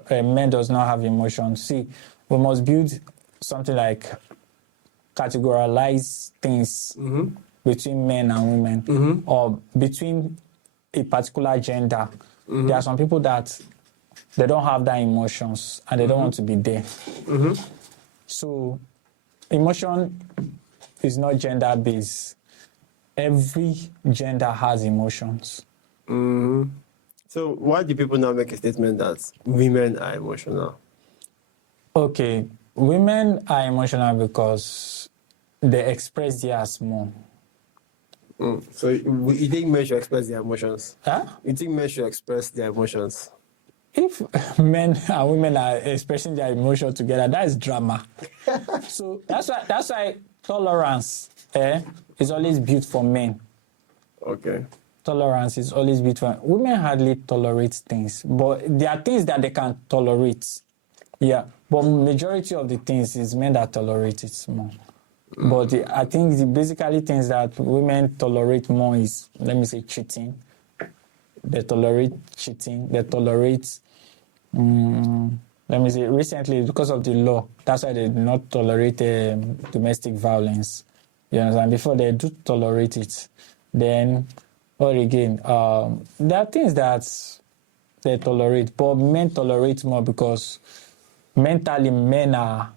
men does not have emotions. See, we must build something like categorize things between men and women or between a particular gender. There are some people that they don't have that emotions and they don't want to be there. So emotion is not gender based. Every gender has emotions. So why do people now make a statement that women are emotional? Okay, women are emotional because they express theirs more. So you think men should express their emotions? Huh? You think men should express their emotions? If men and women are expressing their emotion together, that is drama. So that's why tolerance is always built for men. Okay. Tolerance is always built for women. Hardly tolerate things, but there are things that they can tolerate. Yeah, but majority of the things is men that tolerate it more. But I think the basically things that women tolerate more is, let me say, cheating. They tolerate cheating. They tolerate, let me say, recently because of the law, that's why they do not tolerate domestic violence. You understand? Before they do tolerate it, then, or again, there are things that they tolerate, but men tolerate more because mentally men are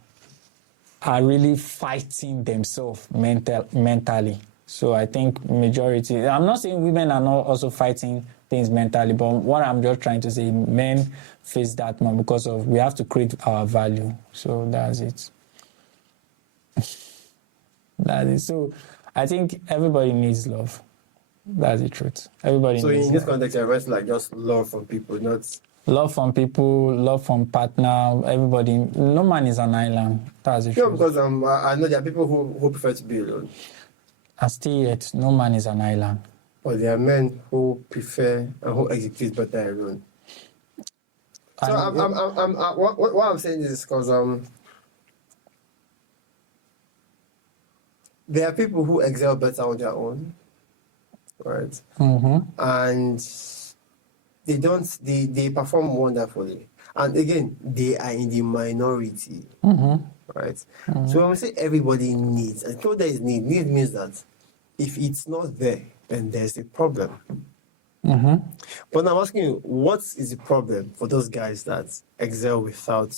really fighting themselves mentally. So I think majority, I'm not saying women are not also fighting things mentally, but what I'm just trying to say, men face that more because of we have to create our value. So that's it. That's it. So I think everybody needs love. That's the truth. Everybody So needs in this love. context, you're like just love from people, not Love from people, love from partner, everybody. No man is an island. That's the no, truth. because I know there are people who prefer to be alone, And still yet, no man is an island. but there are men who prefer and who execute better alone. So what I'm saying is because there are people who excel better on their own, right? And they perform wonderfully. And again, they are in the minority, right? So when we say everybody needs, and what there is need means that if it's not there, then there's a problem. But now I'm asking you, what is the problem for those guys that excel without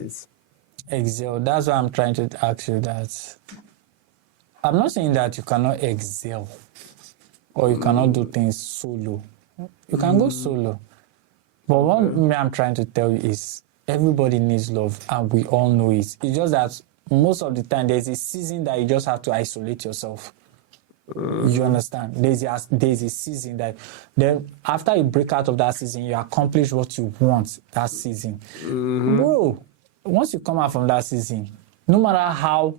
it? Excel. That's why I'm trying to ask you that. I'm not saying that you cannot excel or you cannot do things solo. You can go solo. But what I'm trying to tell you is everybody needs love and we all know it. It's just that most of the time there's a season that you just have to isolate yourself. You understand? There's a season that then after you break out of that season, you accomplish what you want that season. Bro, once you come out from that season, no matter how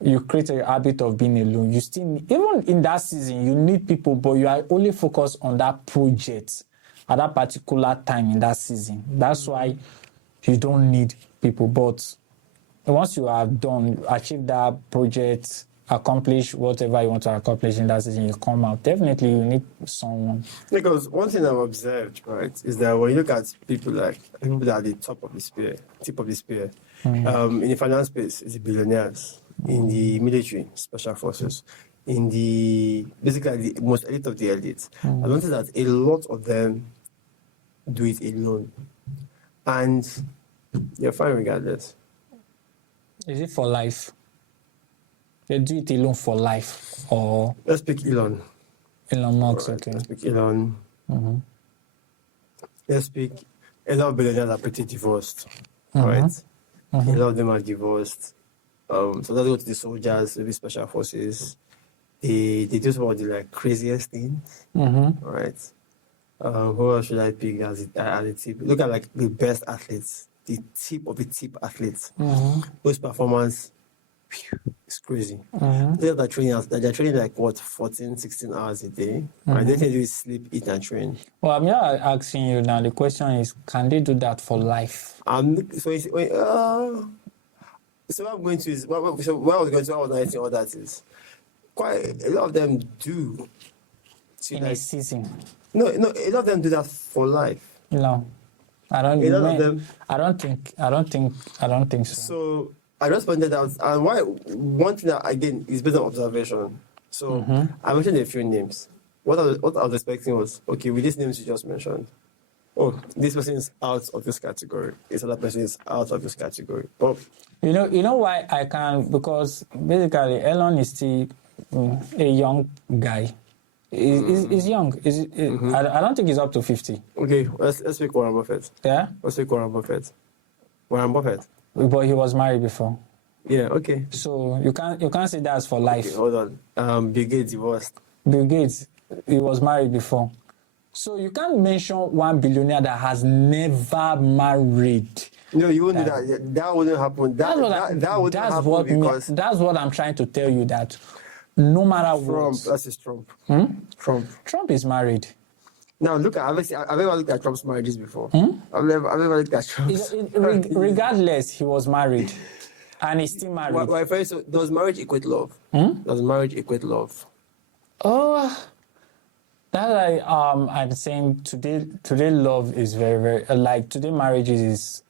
you create a habit of being alone, you still need, even in that season, you need people, but you are only focused on that project at that particular time in that season. That's why you don't need people. But once you have done, achieved that project, accomplish whatever you want to accomplish in that season, you come out. Definitely, you need someone. Because one thing I've observed, right, is that when you look at people that are at the tip of the spear, in the finance space, it's the billionaires, in the military, special forces, in the basically the most elite of the elites. I noticed that a lot of them do it alone, and they're fine regardless. Is it for life? They do it alone for life, or Let's pick Elon. Elon Musk, Right, okay. let's pick Elon. Let's pick a lot of billionaires are pretty divorced, right? A lot of them are divorced. So let's go to the soldiers, maybe special forces. They do some of the like craziest things, right? Who else should I pick as a tip? Look at like the best athletes, the tip of the tip athletes. Those performance, it's crazy. They're training like what, 14, 16 hours a day. Right? They can do is sleep, eat, and train. Well, I'm not asking you now. The question is, can they do that for life? So what I'm going to is what I was going to, what I was asking all that is quite a lot of them do. in a season. No, a lot of them do that for life. No, I don't. A lot of them. I don't think so. So I just pointed out, and why one thing that again is based on observation. So I mentioned a few names. What I was expecting was, okay, with these names you just mentioned, oh, this person is out of this category. This other person is out of this category. But you know why I can, because basically Elon is still a young guy. He's young. I don't think he's up to 50. okay, let's pick Warren Buffett. Yeah, Let's pick Warren Buffett. Warren Buffett. but he was married before, Yeah, okay. so you can't say that's for life. Okay, hold on. Bill Gates divorced. Bill Gates, he was married before, so you can't mention one billionaire that has never married. No, you wouldn't do that. That wouldn't happen. That wouldn't happen because That's what I'm trying to tell you, that no matter Trump, what. that's just Trump. Trump is married. Now look at I've ever looked at Trump's marriages before. I've never looked at Trump's. Regardless, he was married, and he's still married. My friend, so does marriage equate love? Does marriage equate love? Oh, that I'm saying today love is very, very like today marriage is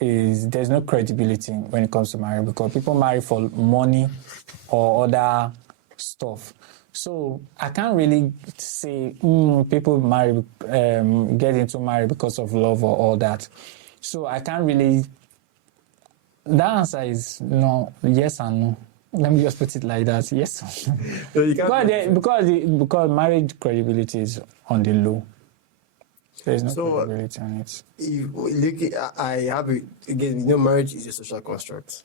there's no credibility when it comes to marriage, because people marry for money or other stuff. So I can't really say people marry get into marriage because of love or all that. So I can't really. The answer is no, yes and no. Let me just put it like that. Yes. No, you can't because marriage credibility is on the low. There's no So, credibility on it. if look, I have again. You know, marriage is a social construct.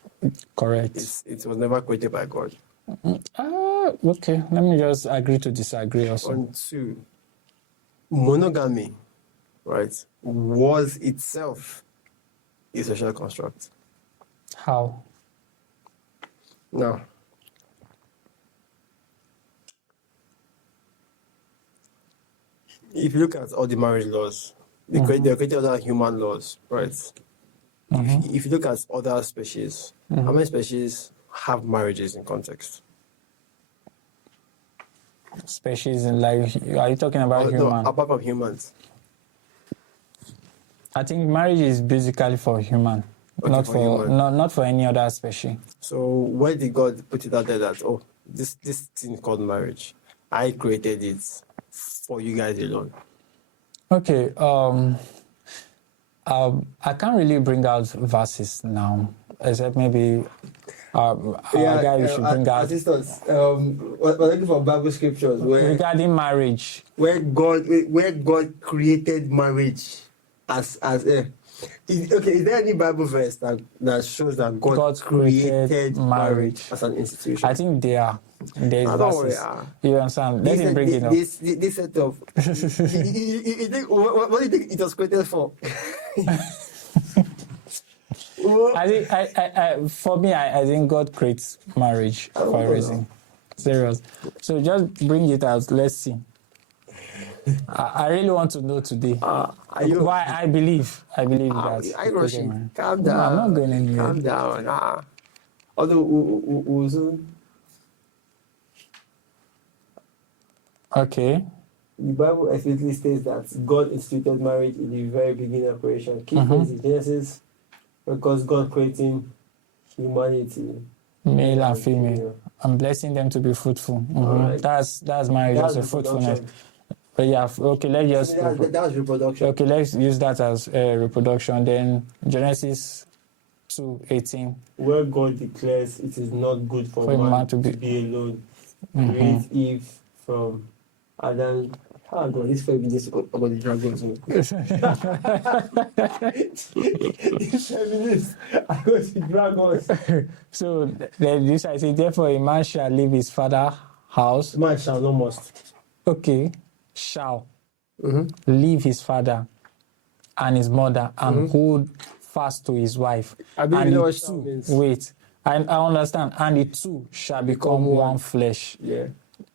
Correct. It was never created by God. Okay. Let me just agree to disagree also. On two, monogamy, right, was itself a social construct. How? Now, if you look at all the marriage laws, they created other human laws, right? If you look at other species, how many species have marriages in context? Species in life? Are you talking about No, human? apart from humans. I think marriage is basically for human, Okay, not for for human. not for any other species. So why did God put it out there that, oh, this thing called marriage, I created it for you guys alone? Okay. I can't really bring out verses now, except maybe our guy we should bring out Assistants, we're looking for Bible scriptures regarding marriage. where God created marriage as a. Is there any Bible verse that shows that God created marriage as an institution? I think there's Don't worry, verses. You understand? Let him bring it up. This set of. You think, what do you think it was created for? I think for me, I think God creates marriage for a reason. Serious. So just bring it out. Let's see. I really want to know today. Why I believe that. I rushing. Calm No, down. I'm not going anywhere. Calm down. Although, Okay. the Bible explicitly states that God instituted marriage in the very beginning of creation. Key phrase is Genesis, because God creating humanity. Male and female. I'm blessing them to be fruitful. Alright. That's marriage, That's also fruitfulness. reproduction. But yeah, okay, let's just That's reproduction. okay, let's use that as reproduction. Then Genesis 2:18. Where God declares it is not good for For man to be alone. Create Eve from Adam. Oh God, this baby just about the dragons. This feminist, I got the dragons. So then this I say, therefore a man shall leave his father's house. Man shall not must. Okay, shall leave his father and his mother and hold fast to his wife. I believe and you know the what shall two, means. wait, I understand. And the two shall become one flesh. Yeah.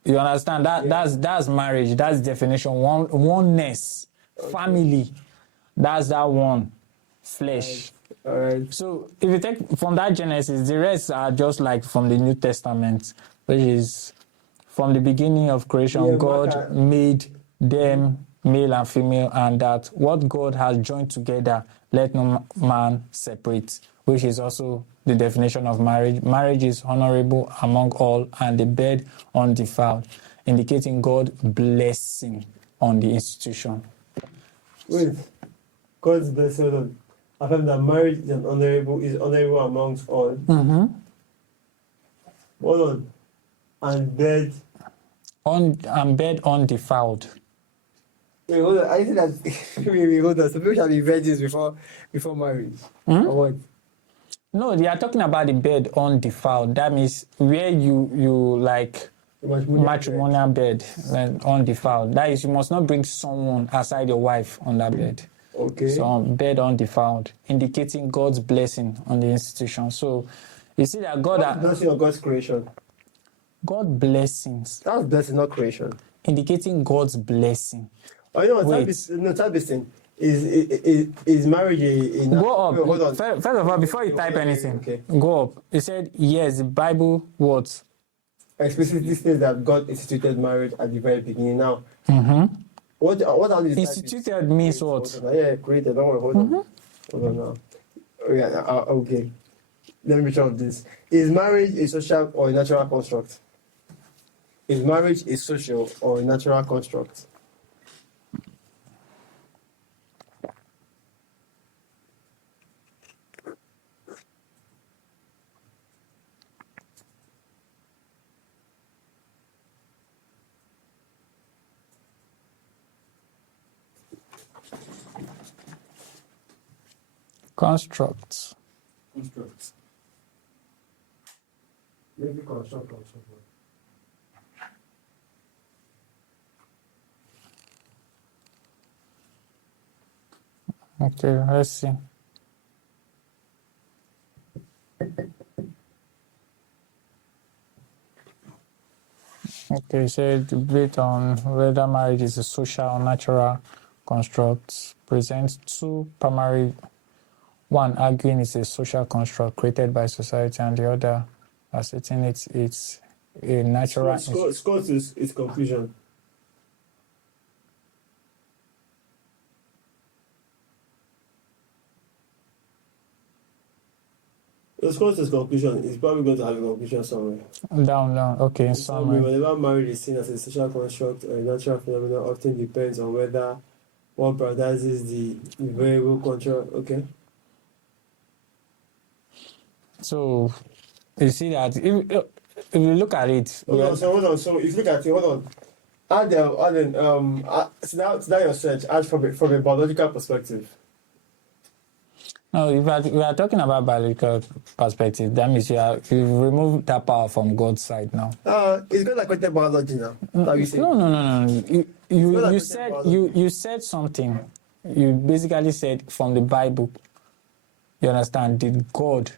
You understand? That's marriage. That's definition. Oneness, family. That's that one flesh. All right. So if you take from that Genesis, the rest are just like from the New Testament, which is from the beginning of creation, Yeah, God Mark, made them male and female, and that what God has joined together, let no man separate, which is also the definition of marriage. Marriage is honorable among all, and the bed undefiled, indicating God's blessing on the institution. wait, God's blessing. Hold on. I found that marriage is honorable amongst all. Hold on. And bed. And bed undefiled. Wait, hold on. I think that wait, hold on. So people shall be virgins before marriage. Or what? No, they are talking about the bed undefiled. That means where you like matrimonial bed, like undefiled. That is, you must not bring someone aside your wife on that bed. Okay. So bed undefiled, indicating God's blessing on the institution. So you see that God's blessing on God's creation. God blessings. That's blessing, not creation. Indicating God's blessing. Oh, you know, Wait. type this thing. Is marriage a Go up. Wait, hold on. First of all, before you type anything, okay. go up. It said, yes, the Bible, what? Explicitly states that God instituted marriage at the very beginning. Now, what are these? Instituted means what? Yeah, created. Don't worry, hold on. Hold on now. Oh, yeah, okay. Let me reach out this. Is marriage a social or a natural construct? Is marriage a social or a natural construct? Constructs. Construct. Maybe construct. Okay, let's see. Okay, so debate on whether marriage is a social or natural construct presents two primary. One arguing it's a social construct created by society, and the other asserting it's a natural. Scott is conclusion. The Scott's conclusion is probably going to have a conclusion somewhere. Down. Okay, somewhere. Whenever marriage is seen as a social construct or a natural phenomenon, often depends on whether one prioritizes the variable control. Okay. So you see that if you look at it. Hold on. So if you look at it, hold on. So that your search. Add from a biological perspective. No, if we are talking about biological perspective, that means you remove that power from God's side now. It's not like created biology now. No. You said something. You basically said from the Bible. You understand? Did God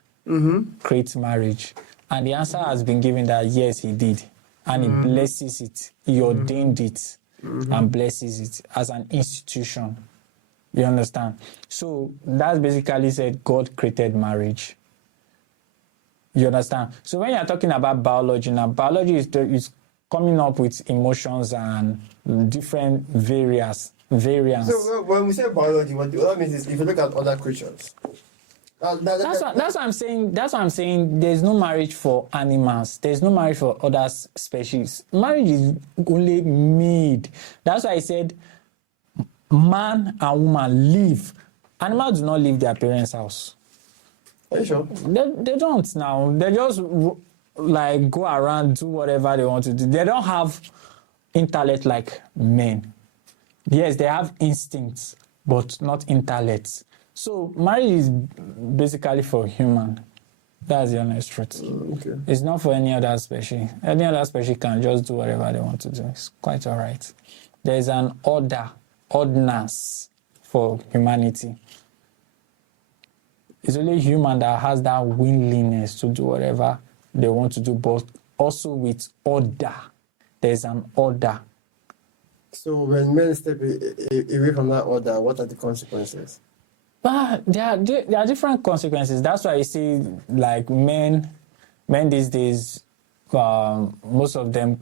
create marriage? And the answer has been given that yes, He did, and He blesses it. He ordained it and blesses it as an institution. You understand? So that's basically said God created marriage. You understand? So when you're talking about biology now, biology is coming up with emotions and different variants. So when we say biology, what that means is if you look at other creatures. That's what I'm saying. That's what I'm saying. There's no marriage for animals. There's no marriage for other species. Marriage is only made. That's why I said man and woman live. Animals do not leave their parents' house. Are you sure? They don't now. They just like go around, do whatever they want to do. They don't have intellect like men. Yes, they have instincts, but not intellect. So marriage is basically for human. That's the honest truth. Okay. It's not for any other species. Any other species can just do whatever they want to do. It's quite all right. There is an ordinance for humanity. It's only human that has that willingness to do whatever they want to do, but also with order. There's an order. So when men step away from that order, what are the consequences? But there are different consequences. That's why you see, like men these days, most of them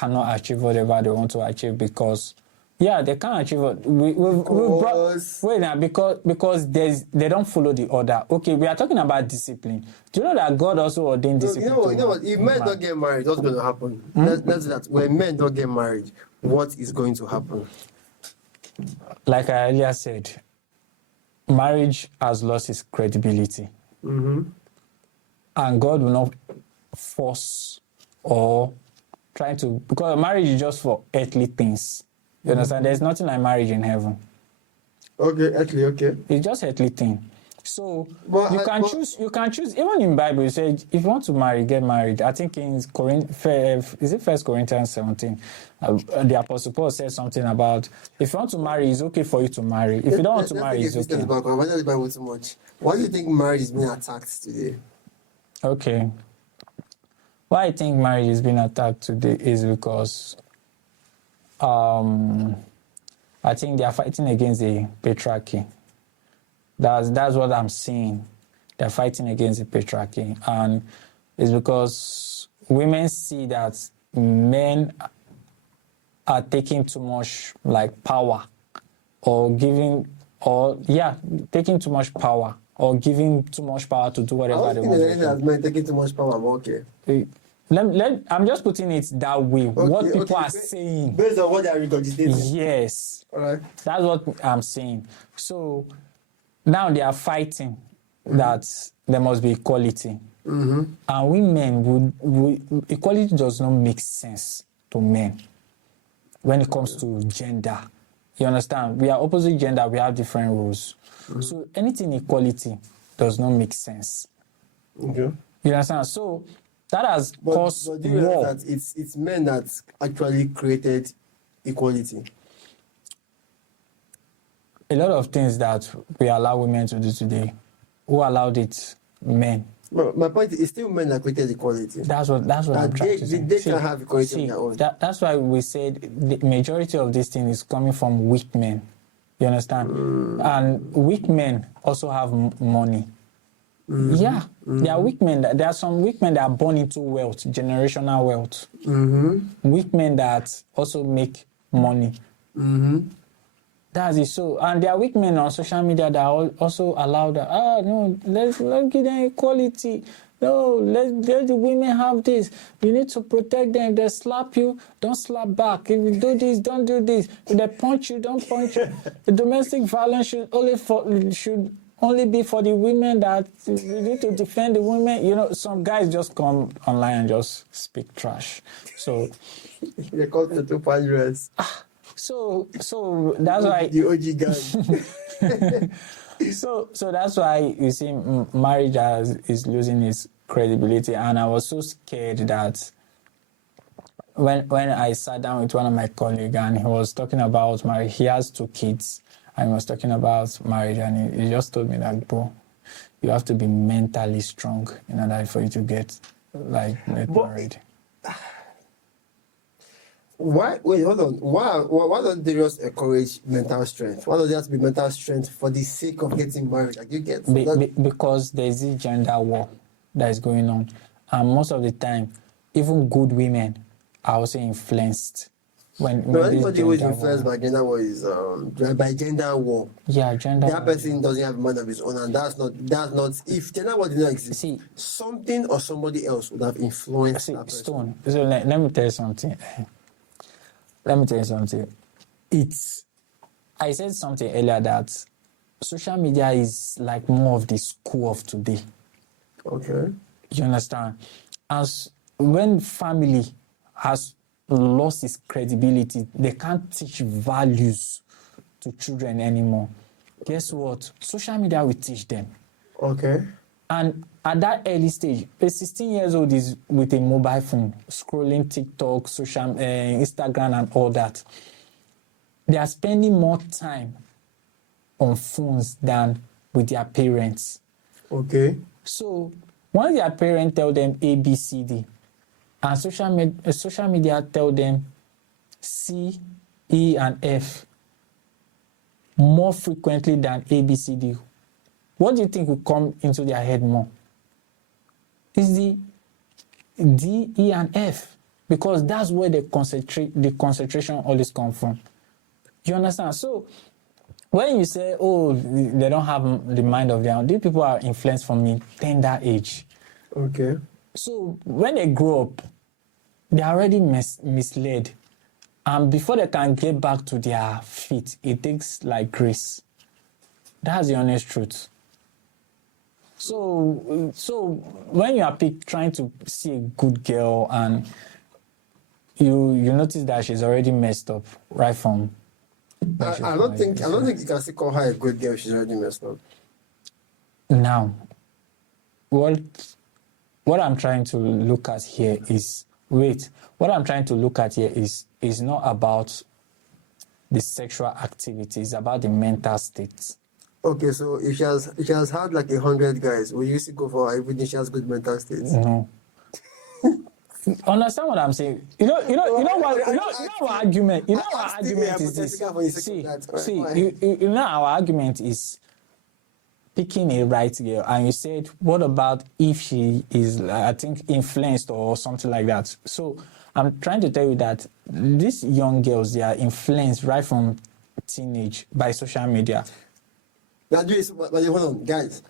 cannot achieve whatever they want to achieve because, yeah, they can't achieve it. We brought, wait now, because they don't follow the order. Okay, we are talking about discipline. Do you know that God also ordained discipline? You know what? If men don't get married, what's going to happen? That's that. When men don't get married, what is going to happen? Like I earlier said, marriage has lost its credibility. And God will not force or try to, because marriage is just for earthly things. You understand? There's nothing like marriage in heaven. Okay, earthly, okay. It's just earthly thing. So you can choose. Even in Bible, it said if you want to marry, get married. I think in is it First Corinthians 17? The Apostle Paul said something about if you want to marry, it's okay for you to marry. If you don't want to marry, it's okay. Why not the Bible too much? Why do you think marriage is being attacked today? Okay. Why I think marriage is being attacked today is because I think they are fighting against the patriarchy. That's what I'm seeing. They're fighting against the patriarchy. And it's because women see that men are taking too much like power taking too much power or giving too much power to do whatever they want. That men taking too much power, okay. I'm just putting it that way. Okay, what people are saying. Based on what they are regurgitating. Yes. All right. That's what I'm saying. So now they are fighting that there must be equality. And women equality does not make sense to men when it comes to gender. You understand? We are opposite gender, we have different rules. So anything equality does not make sense. Okay. You understand? So that has caused do you know war. that it's men that actually created equality? A lot of things that we allow women to do today, who allowed it? Men. Well, my point is still men that created equality. That's what I'm trying to say. They can have equality on their own. That's why we said the majority of this thing is coming from weak men. You understand? And weak men also have money. Yeah, there are weak men. There are some weak men that are born into wealth, generational wealth. Weak men that also make money. That's it. So, and there are weak men on social media that also allow that. No, let's give them equality. No, let the women have this. You need to protect them. If they slap you, don't slap back. If you do this, don't do this. If they punch you, don't punch you. The domestic violence should only be for the women that you need to defend the women. You know, some guys just come online and just speak trash. So they call it the 200s. So that's why the OG guy. So that's why you see marriage is losing its credibility, and I was so scared that when I sat down with one of my colleagues and he was talking about marriage, he has 2 kids, and he was talking about marriage, and he just told me that, bro, you have to be mentally strong in order for you to get married. Why? Wait, hold on. Why don't they just encourage mental strength? Why don't there have to be mental strength for the sake of getting married? Like you get because there's this gender war that is going on, and most of the time, even good women are also influenced. Anybody who is influenced by gender war is by gender war. Yeah, gender. That person doesn't have a mind of his own, and that's not. If gender war did not exist, something or somebody else would have influenced that person. Stone. So let me tell you something. I said something earlier that social media is like more of the school of today. Okay. You understand? As when family has lost its credibility, they can't teach values to children anymore. Guess what? Social media will teach them. Okay. And at that early stage, a 16 years old is with a mobile phone, scrolling TikTok, social, Instagram and all that. They are spending more time on phones than with their parents. Okay. So once their parents tell them A, B, C, D, and social media tell them C, E, and F more frequently than A, B, C, D, what do you think will come into their head more? Is the D, E, and F. because that's where the concentration always comes from. You understand? So when you say, oh, they don't have the mind of their own, these people are influenced from a tender age. Okay. So when they grow up, they're already misled. And before they can get back to their feet, it takes like grace. That's the honest truth. So when you are trying to see a good girl and you notice that she's already messed up right from. I don't think you can still call her a good girl. She's already messed up. Now, what I'm trying to look at here is not about the sexual activity. It's about the mental state. Okay, so if she has had like 100 guys, will you still go for her even if she has good mental states? No. Understand what I'm saying? You know our argument. You know our argument is this. You know our argument is picking a right girl, and you said, what about if she is, I think, influenced or something like that? So I'm trying to tell you that these young girls, they are influenced right from teenage by social media. Now, hold on, guys.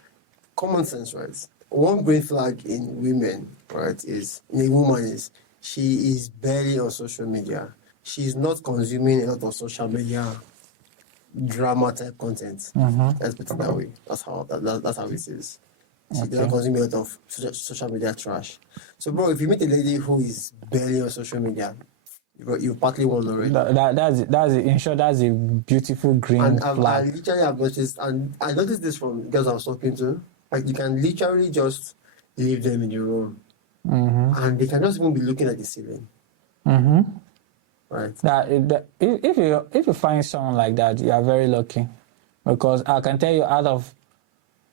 Common sense, right? One green flag in women, right, in a woman is she is barely on social media. She's not consuming a lot of social media drama type content. Let's put it that way. That's how it is. She doesn't consume a lot of social media trash. So, bro, if you meet a lady who is barely on social media, you partly won already. That's a beautiful green flag. I literally have noticed, and I noticed this from girls I was talking to. Like, you can literally just leave them in the room, and they can just even be looking at the ceiling. Right. If you find someone like that, you are very lucky, because I can tell you, 9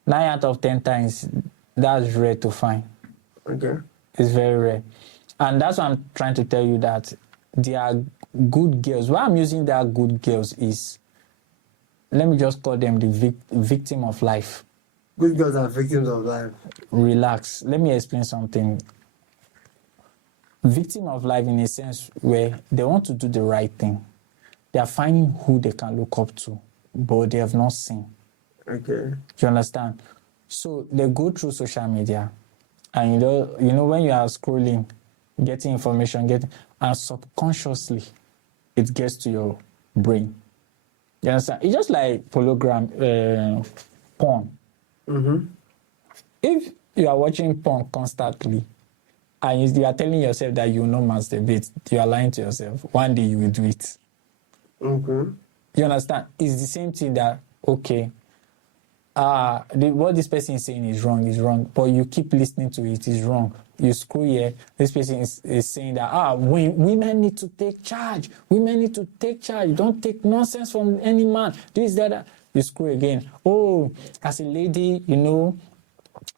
out of 10 times, that's rare to find. Okay. It's very rare, and that's why I'm trying to tell you that they are good girls. Why I'm using that good girls is, let me just call them the victim of life. Good girls are victims of life. Relax. Let me explain something. Victim of life in a sense where they want to do the right thing. They are finding who they can look up to, but they have not seen. Okay. You understand? So they go through social media, and you know when you are scrolling, getting information, and subconsciously it gets to your brain. You understand? It's just like porn. If you are watching porn constantly and you are telling yourself that you will not masturbate, you are lying to yourself. One day you will do it. You understand? It's the same thing that, okay, what this person is saying is wrong, but you keep listening to it, is wrong. You screw here. This person is saying that women need to take charge. Women need to take charge. Don't take nonsense from any man. This, that. You screw again. Oh, as a lady, you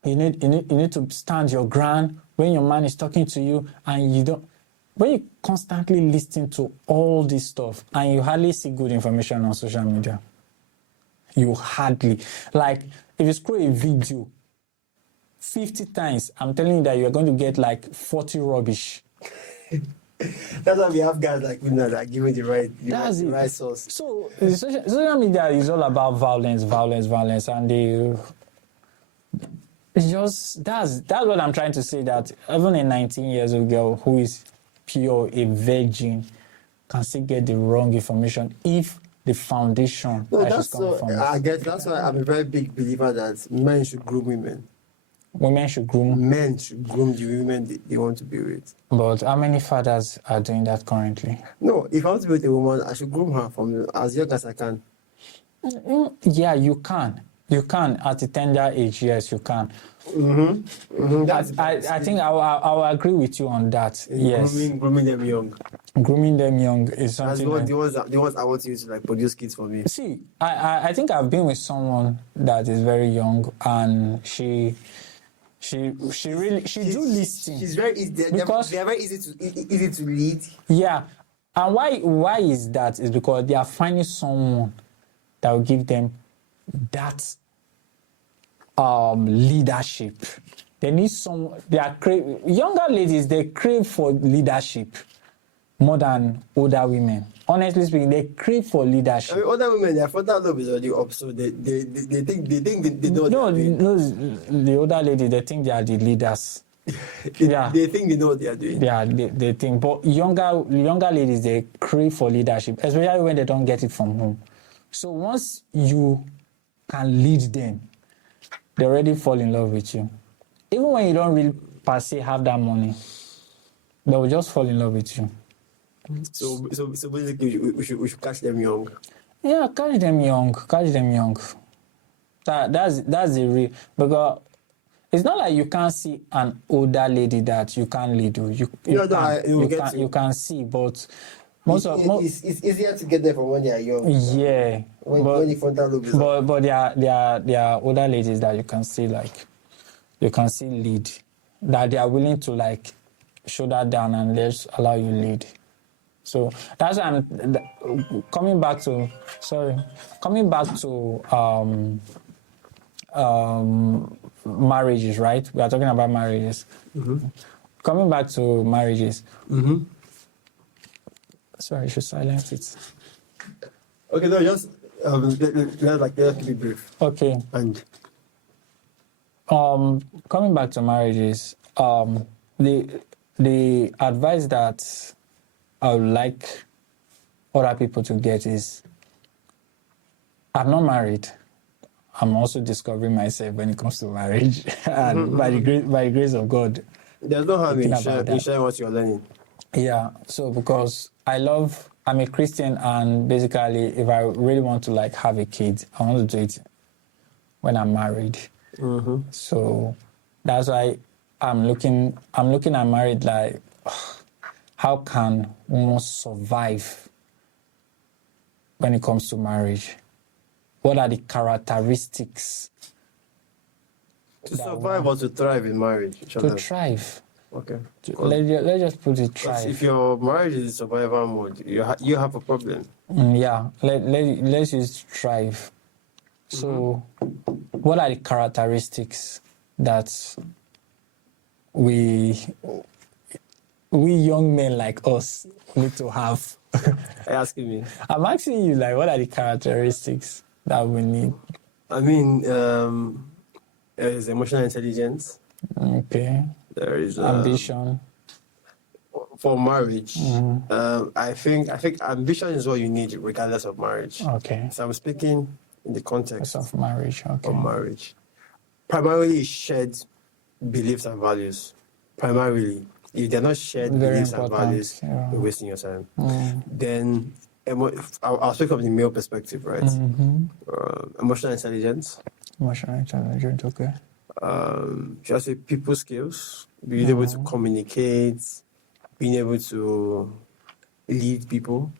need to stand your ground when your man is talking to you, and you don't. When you constantly listen to all this stuff and you hardly see good information on social media, you hardly, like, if you scroll a video 50 times, I'm telling you that you're going to get like 40 rubbish. That's why we have guys like that are giving the right source. So social media is all about violence, and it's just that's what I'm trying to say, that even a 19 years old girl who is pure, a virgin, can still get the wrong information if the foundation she's coming from. I guess that's why I'm a very big believer that men should groom women. Women should groom. Men should groom the women they want to be with. But how many fathers are doing that currently? No, if I want to be with a woman, I should groom her from as young as I can. Yeah, you can. You can at a tender age. Yes, you can. I think I will agree with you on that. Yes. Grooming them young. Grooming them young is something. That's the ones I want to use to like produce kids for me. See, I think I've been with someone that is very young, and she do listen. She's very easy. They're very easy to lead. Yeah, and why is that? Is because they are finding someone that will give them that leadership. They need some. Younger ladies, they crave for leadership more than older women. Honestly speaking, they crave for leadership. I mean, other women, their frontal lobe is already up, so they think they know what No, they're doing. the older ladies, they think they are the leaders. They think they know what they are doing. Yeah, they think. But younger ladies, they crave for leadership, especially when they don't get it from home. So once you can lead them, they already fall in love with you. Even when you don't really per se have that money, they will just fall in love with you. So basically, we should catch them young. Yeah, catch them young. That's the real, because it's not like you can't see an older lady that you can't lead. You can see, but it's easier to get there from when they are young. Yeah, when the frontal lobe is up. But there are older ladies that you can see lead, that they are willing to like shoulder down and let's allow you lead. So that's why I'm coming back to marriages, right? We are talking about marriages. Mm-hmm. Coming back to marriages. Mm-hmm. Sorry, I should silence it. Okay, no, just let's keep it brief. Okay. And coming back to marriages, the advice that I would like other people to get is, I'm not married. I'm also discovering myself when it comes to marriage, and by the grace of God, there's no harm in sharing what you're learning. Yeah. So because I'm a Christian, and basically, if I really want to like have a kid, I want to do it when I'm married. Mm-hmm. So that's why I'm looking at marriage like, how can one survive when it comes to marriage? What are the characteristics to survive or to thrive in marriage? To thrive. Okay. Let's just put it thrive. If your marriage is survival mode, you have a problem. Yeah. Let's use thrive. So, what are the characteristics that we young men like us need to have? Asking me. I'm asking you, like, what are the characteristics that we need? I mean, there is emotional intelligence. Okay. There is ambition. For marriage, I think ambition is what you need regardless of marriage. Okay. So I'm speaking in the context of marriage. Okay. Of marriage. Primarily shared beliefs and values. Primarily. If they're not shared beliefs and values, you're wasting your time. Then I'll speak from the male perspective, right? Emotional intelligence. Emotional intelligence, okay. Should I say people skills? Being able to communicate, being able to lead people,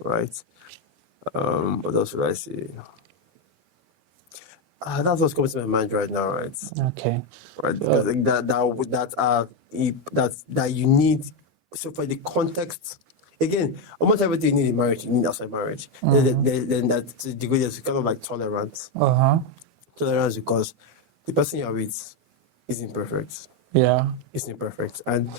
right? What else should I say? That's what's coming to my mind right now, right? Okay. Right, because that you need. So for the context, again, almost everything you need in marriage, you need outside marriage. Then that degree is kind of like tolerance. Tolerance because the person you're with is imperfect. Yeah. It's imperfect, and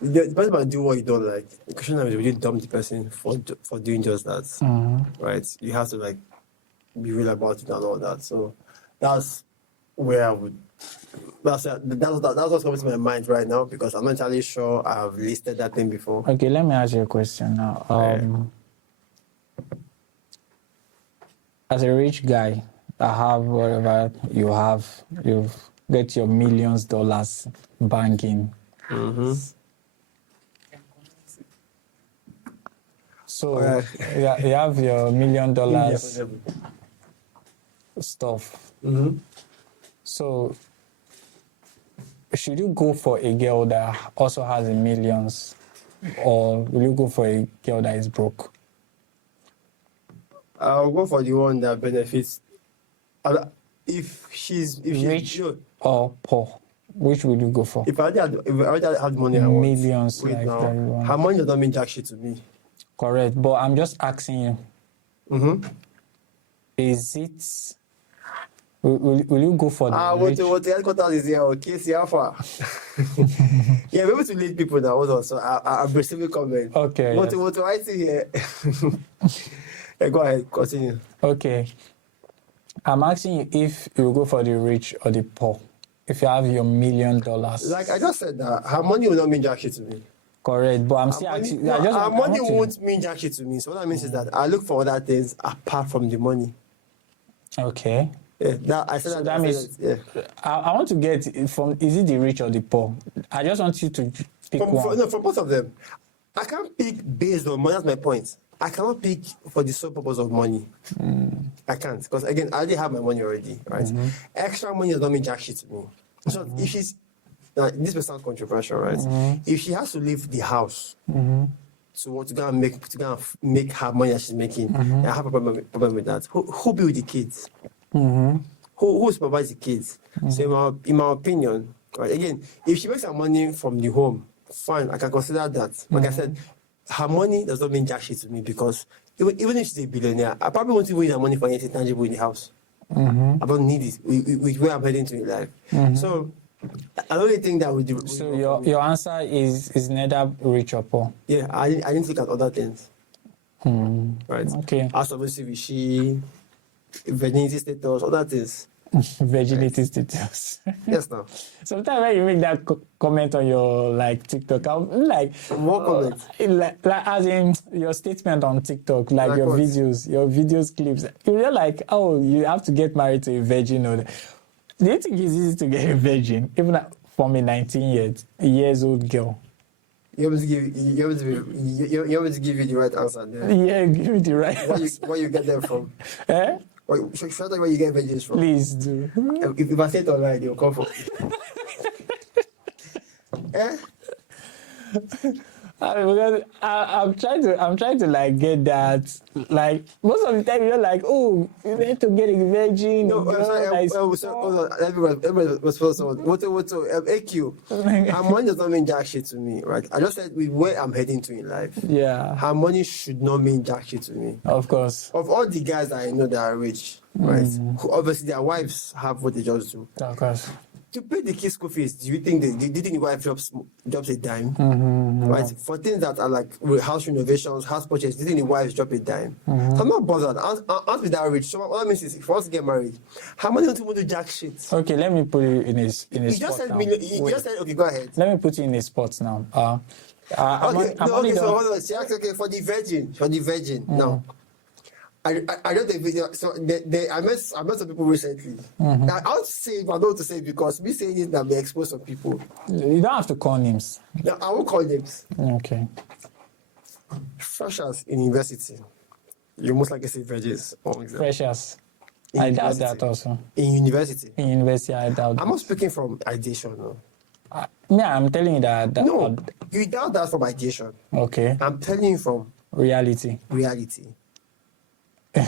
the person might do what you don't like. The question is, will you dump the person for doing just that? Right? You have to like be real about it and all that. So that's where I would. That's what's coming to my mind right now, because I'm not entirely sure I've listed that thing before. Okay, let me ask you a question now. As a rich guy that have whatever you have, you get your millions dollars banking. So you have your $1 million stuff. So should you go for a girl that also has millions, or will you go for a girl that is broke? I'll go for the one that benefits. If she's rich or poor, which would you go for? If I already had money, I want millions. Like now, her money does not mean jack shit to me. Correct, but I'm just asking you. Is it Will you go for the rich? What the headquarters is here? Okay, see how far. Yeah, we're able to lead people now. Hold on. So I'm receiving comment. Okay. What Yes. do I see here? Yeah, go ahead. Continue. Okay. I'm asking you if you will go for the rich or the poor. If you have your $1 million. Like I just said that her money will not mean jack shit to me. Correct. But I'm still Money, asking. no, her money want to- won't mean jack shit to me. So what that means is that I look for other things apart from the money. Okay. Yeah, that I said So that. that I means said that, yeah. I want to get it from, is it the rich or the poor? I just want you to pick one. No, for both of them. I can't pick based on money. That's my point. I cannot pick for the sole purpose of money. I can't, because again, I already have my money already, right? Extra money does not mean jack shit to me. So if she's, now this may sound controversial, right? If she has to leave the house to go and make her money that she's making, I have a problem with that. Who be with the kids? Who supervise the kids? So in my opinion, right, again, if she makes her money from the home, fine, I can consider that. Like I said, her money does not mean jack shit to me, because even if she's a billionaire, I probably won't even use her money for anything tangible in the house. I don't need it with where I'm heading to in life. So I don't really think that would do. So your answer is neither rich or poor. Yeah, I didn't look at other things. Right. Okay. As obviously she virginity status, other things. Virginity status. Yes, now. Sometimes when you make that comment on your like TikTok, I'm like, What comment? like as in your statement on TikTok, like your what? videos clips, you're like, oh, you have to get married to a virgin. Or do you think it's easy to get a virgin, even from a 19 years old girl? You want me to give you the right answer there. Yeah, give me the right answer. Where you get them from? Eh? Should I tell you where you get virgins from? Please do. If I say it online, they'll come for eh? Because I'm trying to like get that. Like most of the time, you're like, oh, you need to get a virgin. No, I'm sorry. Hold on. Everybody was supposed to. AQ. Her money does not mean jack shit to me, right? I just said with where I'm heading to in life. Yeah, Her money should not mean jack shit to me. of course. Of all the guys that I know that are rich, right? Who obviously their wives have what they just do. Of course. To pay the kids' school fees, do you think the wife drops a dime? Right? For things that are like house renovations, house purchase, do you think the wives drop a dime? So I'm not bothered. Aren't we that rich? So what that means is, if I was to get married, how many don't want to do jack shit? Okay, let me put you in a spot now. You just said, okay, go ahead. Let me put you in a spot now. I'm Okay, only so done- hold on. She asked, okay, for the virgin. Now, I don't think video. So I met some people recently. I would say, but I don't want to say it because me saying it that may expose some people. You don't have to call names. Now, I won't call names. Okay. Freshers in university, you most likely say virgins. Freshers. In I doubt university. that also. In university. In university, I doubt I'm not speaking from ideation. No, yeah, I'm telling you that. no, you doubt that from ideation. Okay. I'm telling you from Reality. reality.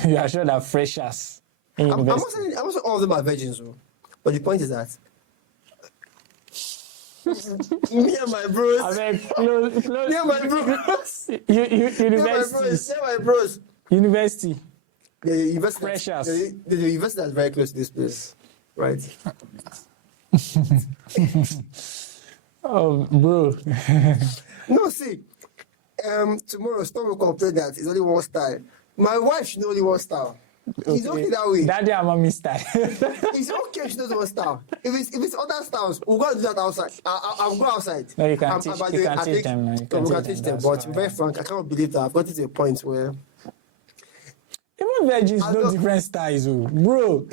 You are sure that freshers in I'm not university. saying all of them are virgins, though. But the point is that me and my bros. I mean, close. Me and my bros. University. Me and my bros. University. The university. Freshers. The university that's very close to this place, right? Oh, bro. No, see, tomorrow Storm will complain that it's only one style. My wife should know only one style. It's okay that way. Daddy and mommy style. It's okay if she knows one style. If it's other styles, we'll go and do that outside. I'll go outside. No, you can I'm- teach- I'm- you I can think- teach them, man. You No, can we can teach teach them, them. that's But to be very frank, I cannot believe that I've gotten to a point where Even virgins I know don't- different styles, oh, bro.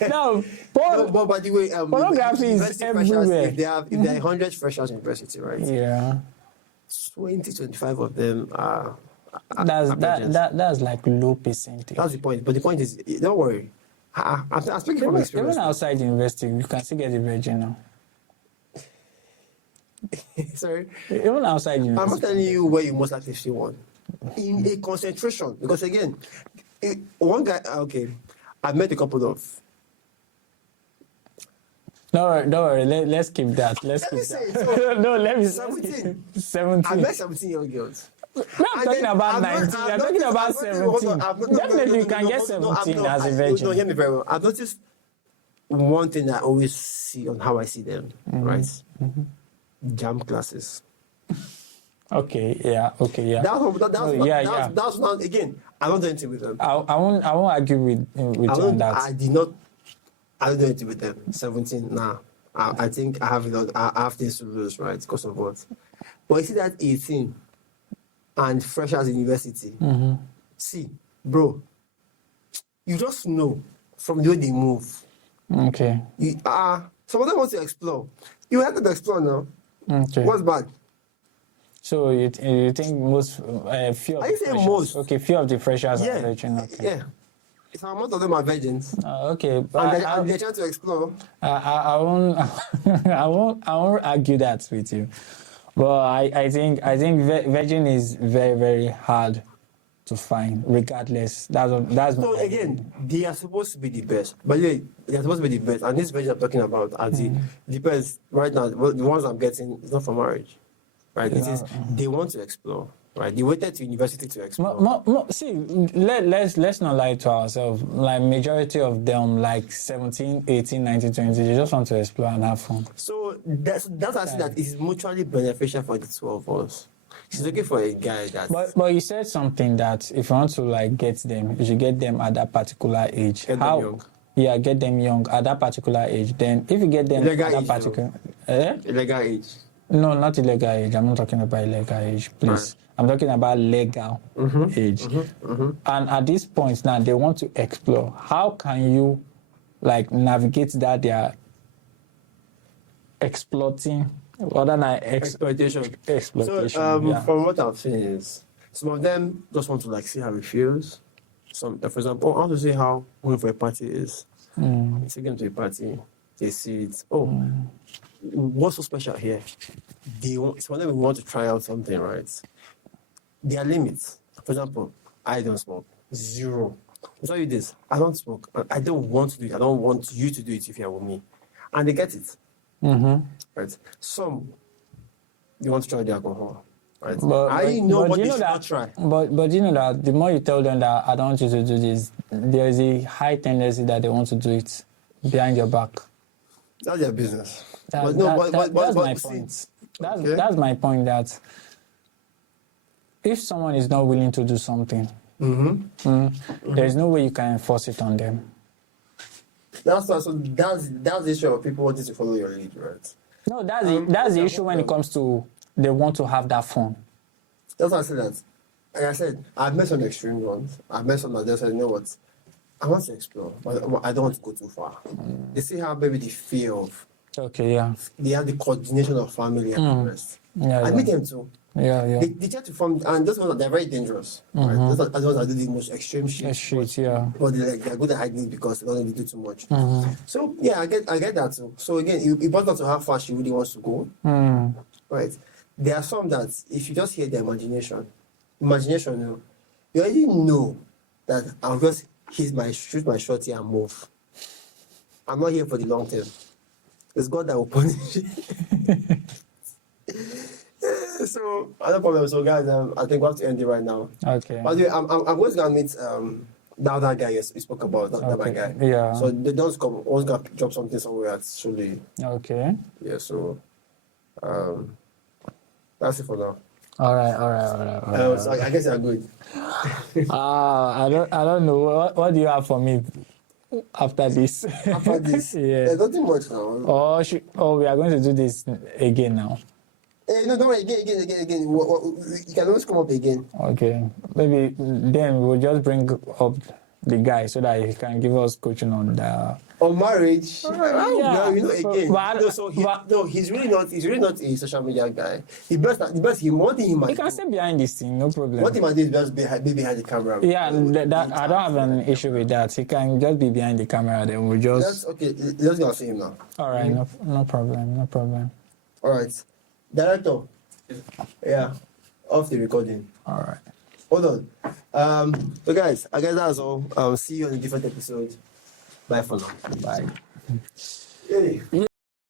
Now, Paul. No, but by the way, pornography is university freshers, everywhere. if there are 100 freshers in university, right? Yeah. 25 of them are That's virgins. that's like low percentage. That's the point. But the point is, don't worry. I'm speaking from experience. Even outside university, you can still get a virgin now. Sorry. Even outside I'm not university. telling you where you most likely see one. In a concentration. Because again, one guy, okay, I've met a couple of. Don't worry. Let's keep that. Let me say it. So, No, let me 17. 17. I met 17 young girls. I'm talking about 19. I'm talking about 17. Definitely, you can get 17 as a virgin. No, hear me very well. I've noticed one thing I always see on how I see them, right? Jam classes. Okay, yeah. That's not, again, I don't do anything with them. I won't argue with you on that. I don't do anything with them. 17, nah. I think I have things to lose, right? Because of what? But you see that 18 and fresh as university. See, bro, you just know from the way they move. Okay. Some of them want to explore. You have to explore now. Okay. What's bad? So you think most few of Are the you saying freshers? most? Okay, few of the freshers are virgin. Okay. Yeah. Some amount of them are virgins. Okay, but And they're trying to explore. I won't I won't argue that with you. But I think virgin is very, very hard to find, regardless. That's So again, they are supposed to be the best. But yeah, they are supposed to be the best. And this virgin I'm talking about, as it depends right now. The ones I'm getting is not for marriage, right? It is they want to explore, right? They waited to university to explore. See, let's not lie to ourselves. Like majority of them, like 17, 18, 19, 20, they just want to explore and have fun. So that's I see that it's mutually beneficial for the two of us. She's looking for a guy that. But you said something that if you want to like get them, you should get them at that particular age. Get them young. Yeah, get them young at that particular age. Then if you get them Illegal at that age, particular, illegal age. No, not illegal age. I'm not talking about illegal age, please. Right. I'm talking about legal age. And at this point now, they want to explore. How can you like navigate that they are exploiting? Other than Exploitation. Exploitation. So, from what I've seen is some of them just want to like see how it feels. Some, for example, I want to see how going for a party is. Take them to a party, they see it. What's so special here? It's when we want to try out something, right? There are limits. For example, I don't smoke. 0. I'll tell you this. I don't smoke. I don't want to do it. I don't want you to do it if you're with me. And they get it. Right? Some, they want to try the alcohol. Right? I know what they should not try. But you know that the more you tell them that I don't want you to do this, there is a high tendency that they want to do it behind your back. That's their business. That's my point. That's my point, that if someone is not willing to do something, there's no way you can enforce it on them. That's the issue of people wanting to follow your lead, right? No, that's the issue when it comes to they want to have that fun. That's why I said that. Like I said, I've met some extreme ones. I've met some that just said, you know what, I want to explore, but I don't want to go too far. They see how maybe the fear of. Okay, yeah. They have the coordination of family and the rest. Yeah, I meet them too. Yeah. They try to form, and those ones they're very dangerous. Right? Those are the ones that do the most extreme shit. Yeah. But they're good at hiding it because they don't really do too much. So yeah, I get that too. So again, it important to how far she really wants to go. Right. There are some that if you just hear their imagination, you already know that I'll just shoot my shot here and move. I'm not here for the long term. It's God that will punish it. So, other problem. So, guys, I think we have to end it right now. Okay. By the way, I'm going to meet the other guy you spoke about, that my guy. Yeah. So, they don't come. I was going to drop something somewhere actually. Okay. Yeah, so, that's it for now. All right. So I guess you're good. I don't know. What do you have for me after this? After this, Yeah. there's nothing much now. We are going to do this again now. No, don't worry. Again. You can always come up again. Okay. Maybe then we'll just bring up the guy so that he can give us coaching on the. On marriage. Yeah. No, he's really not a social media guy. The best he one thing he might. He can stay behind this thing, no problem. What he might do is just be behind the camera. Yeah, that I don't have an issue with that. He can just be behind the camera. Then we'll just. That's okay. Let's go and see him now. All right, no problem. All right, director. Yeah, off the recording. All right. Hold on. So guys, I guess that's all. See you on a different episode. Bye for now. Bye. Hey.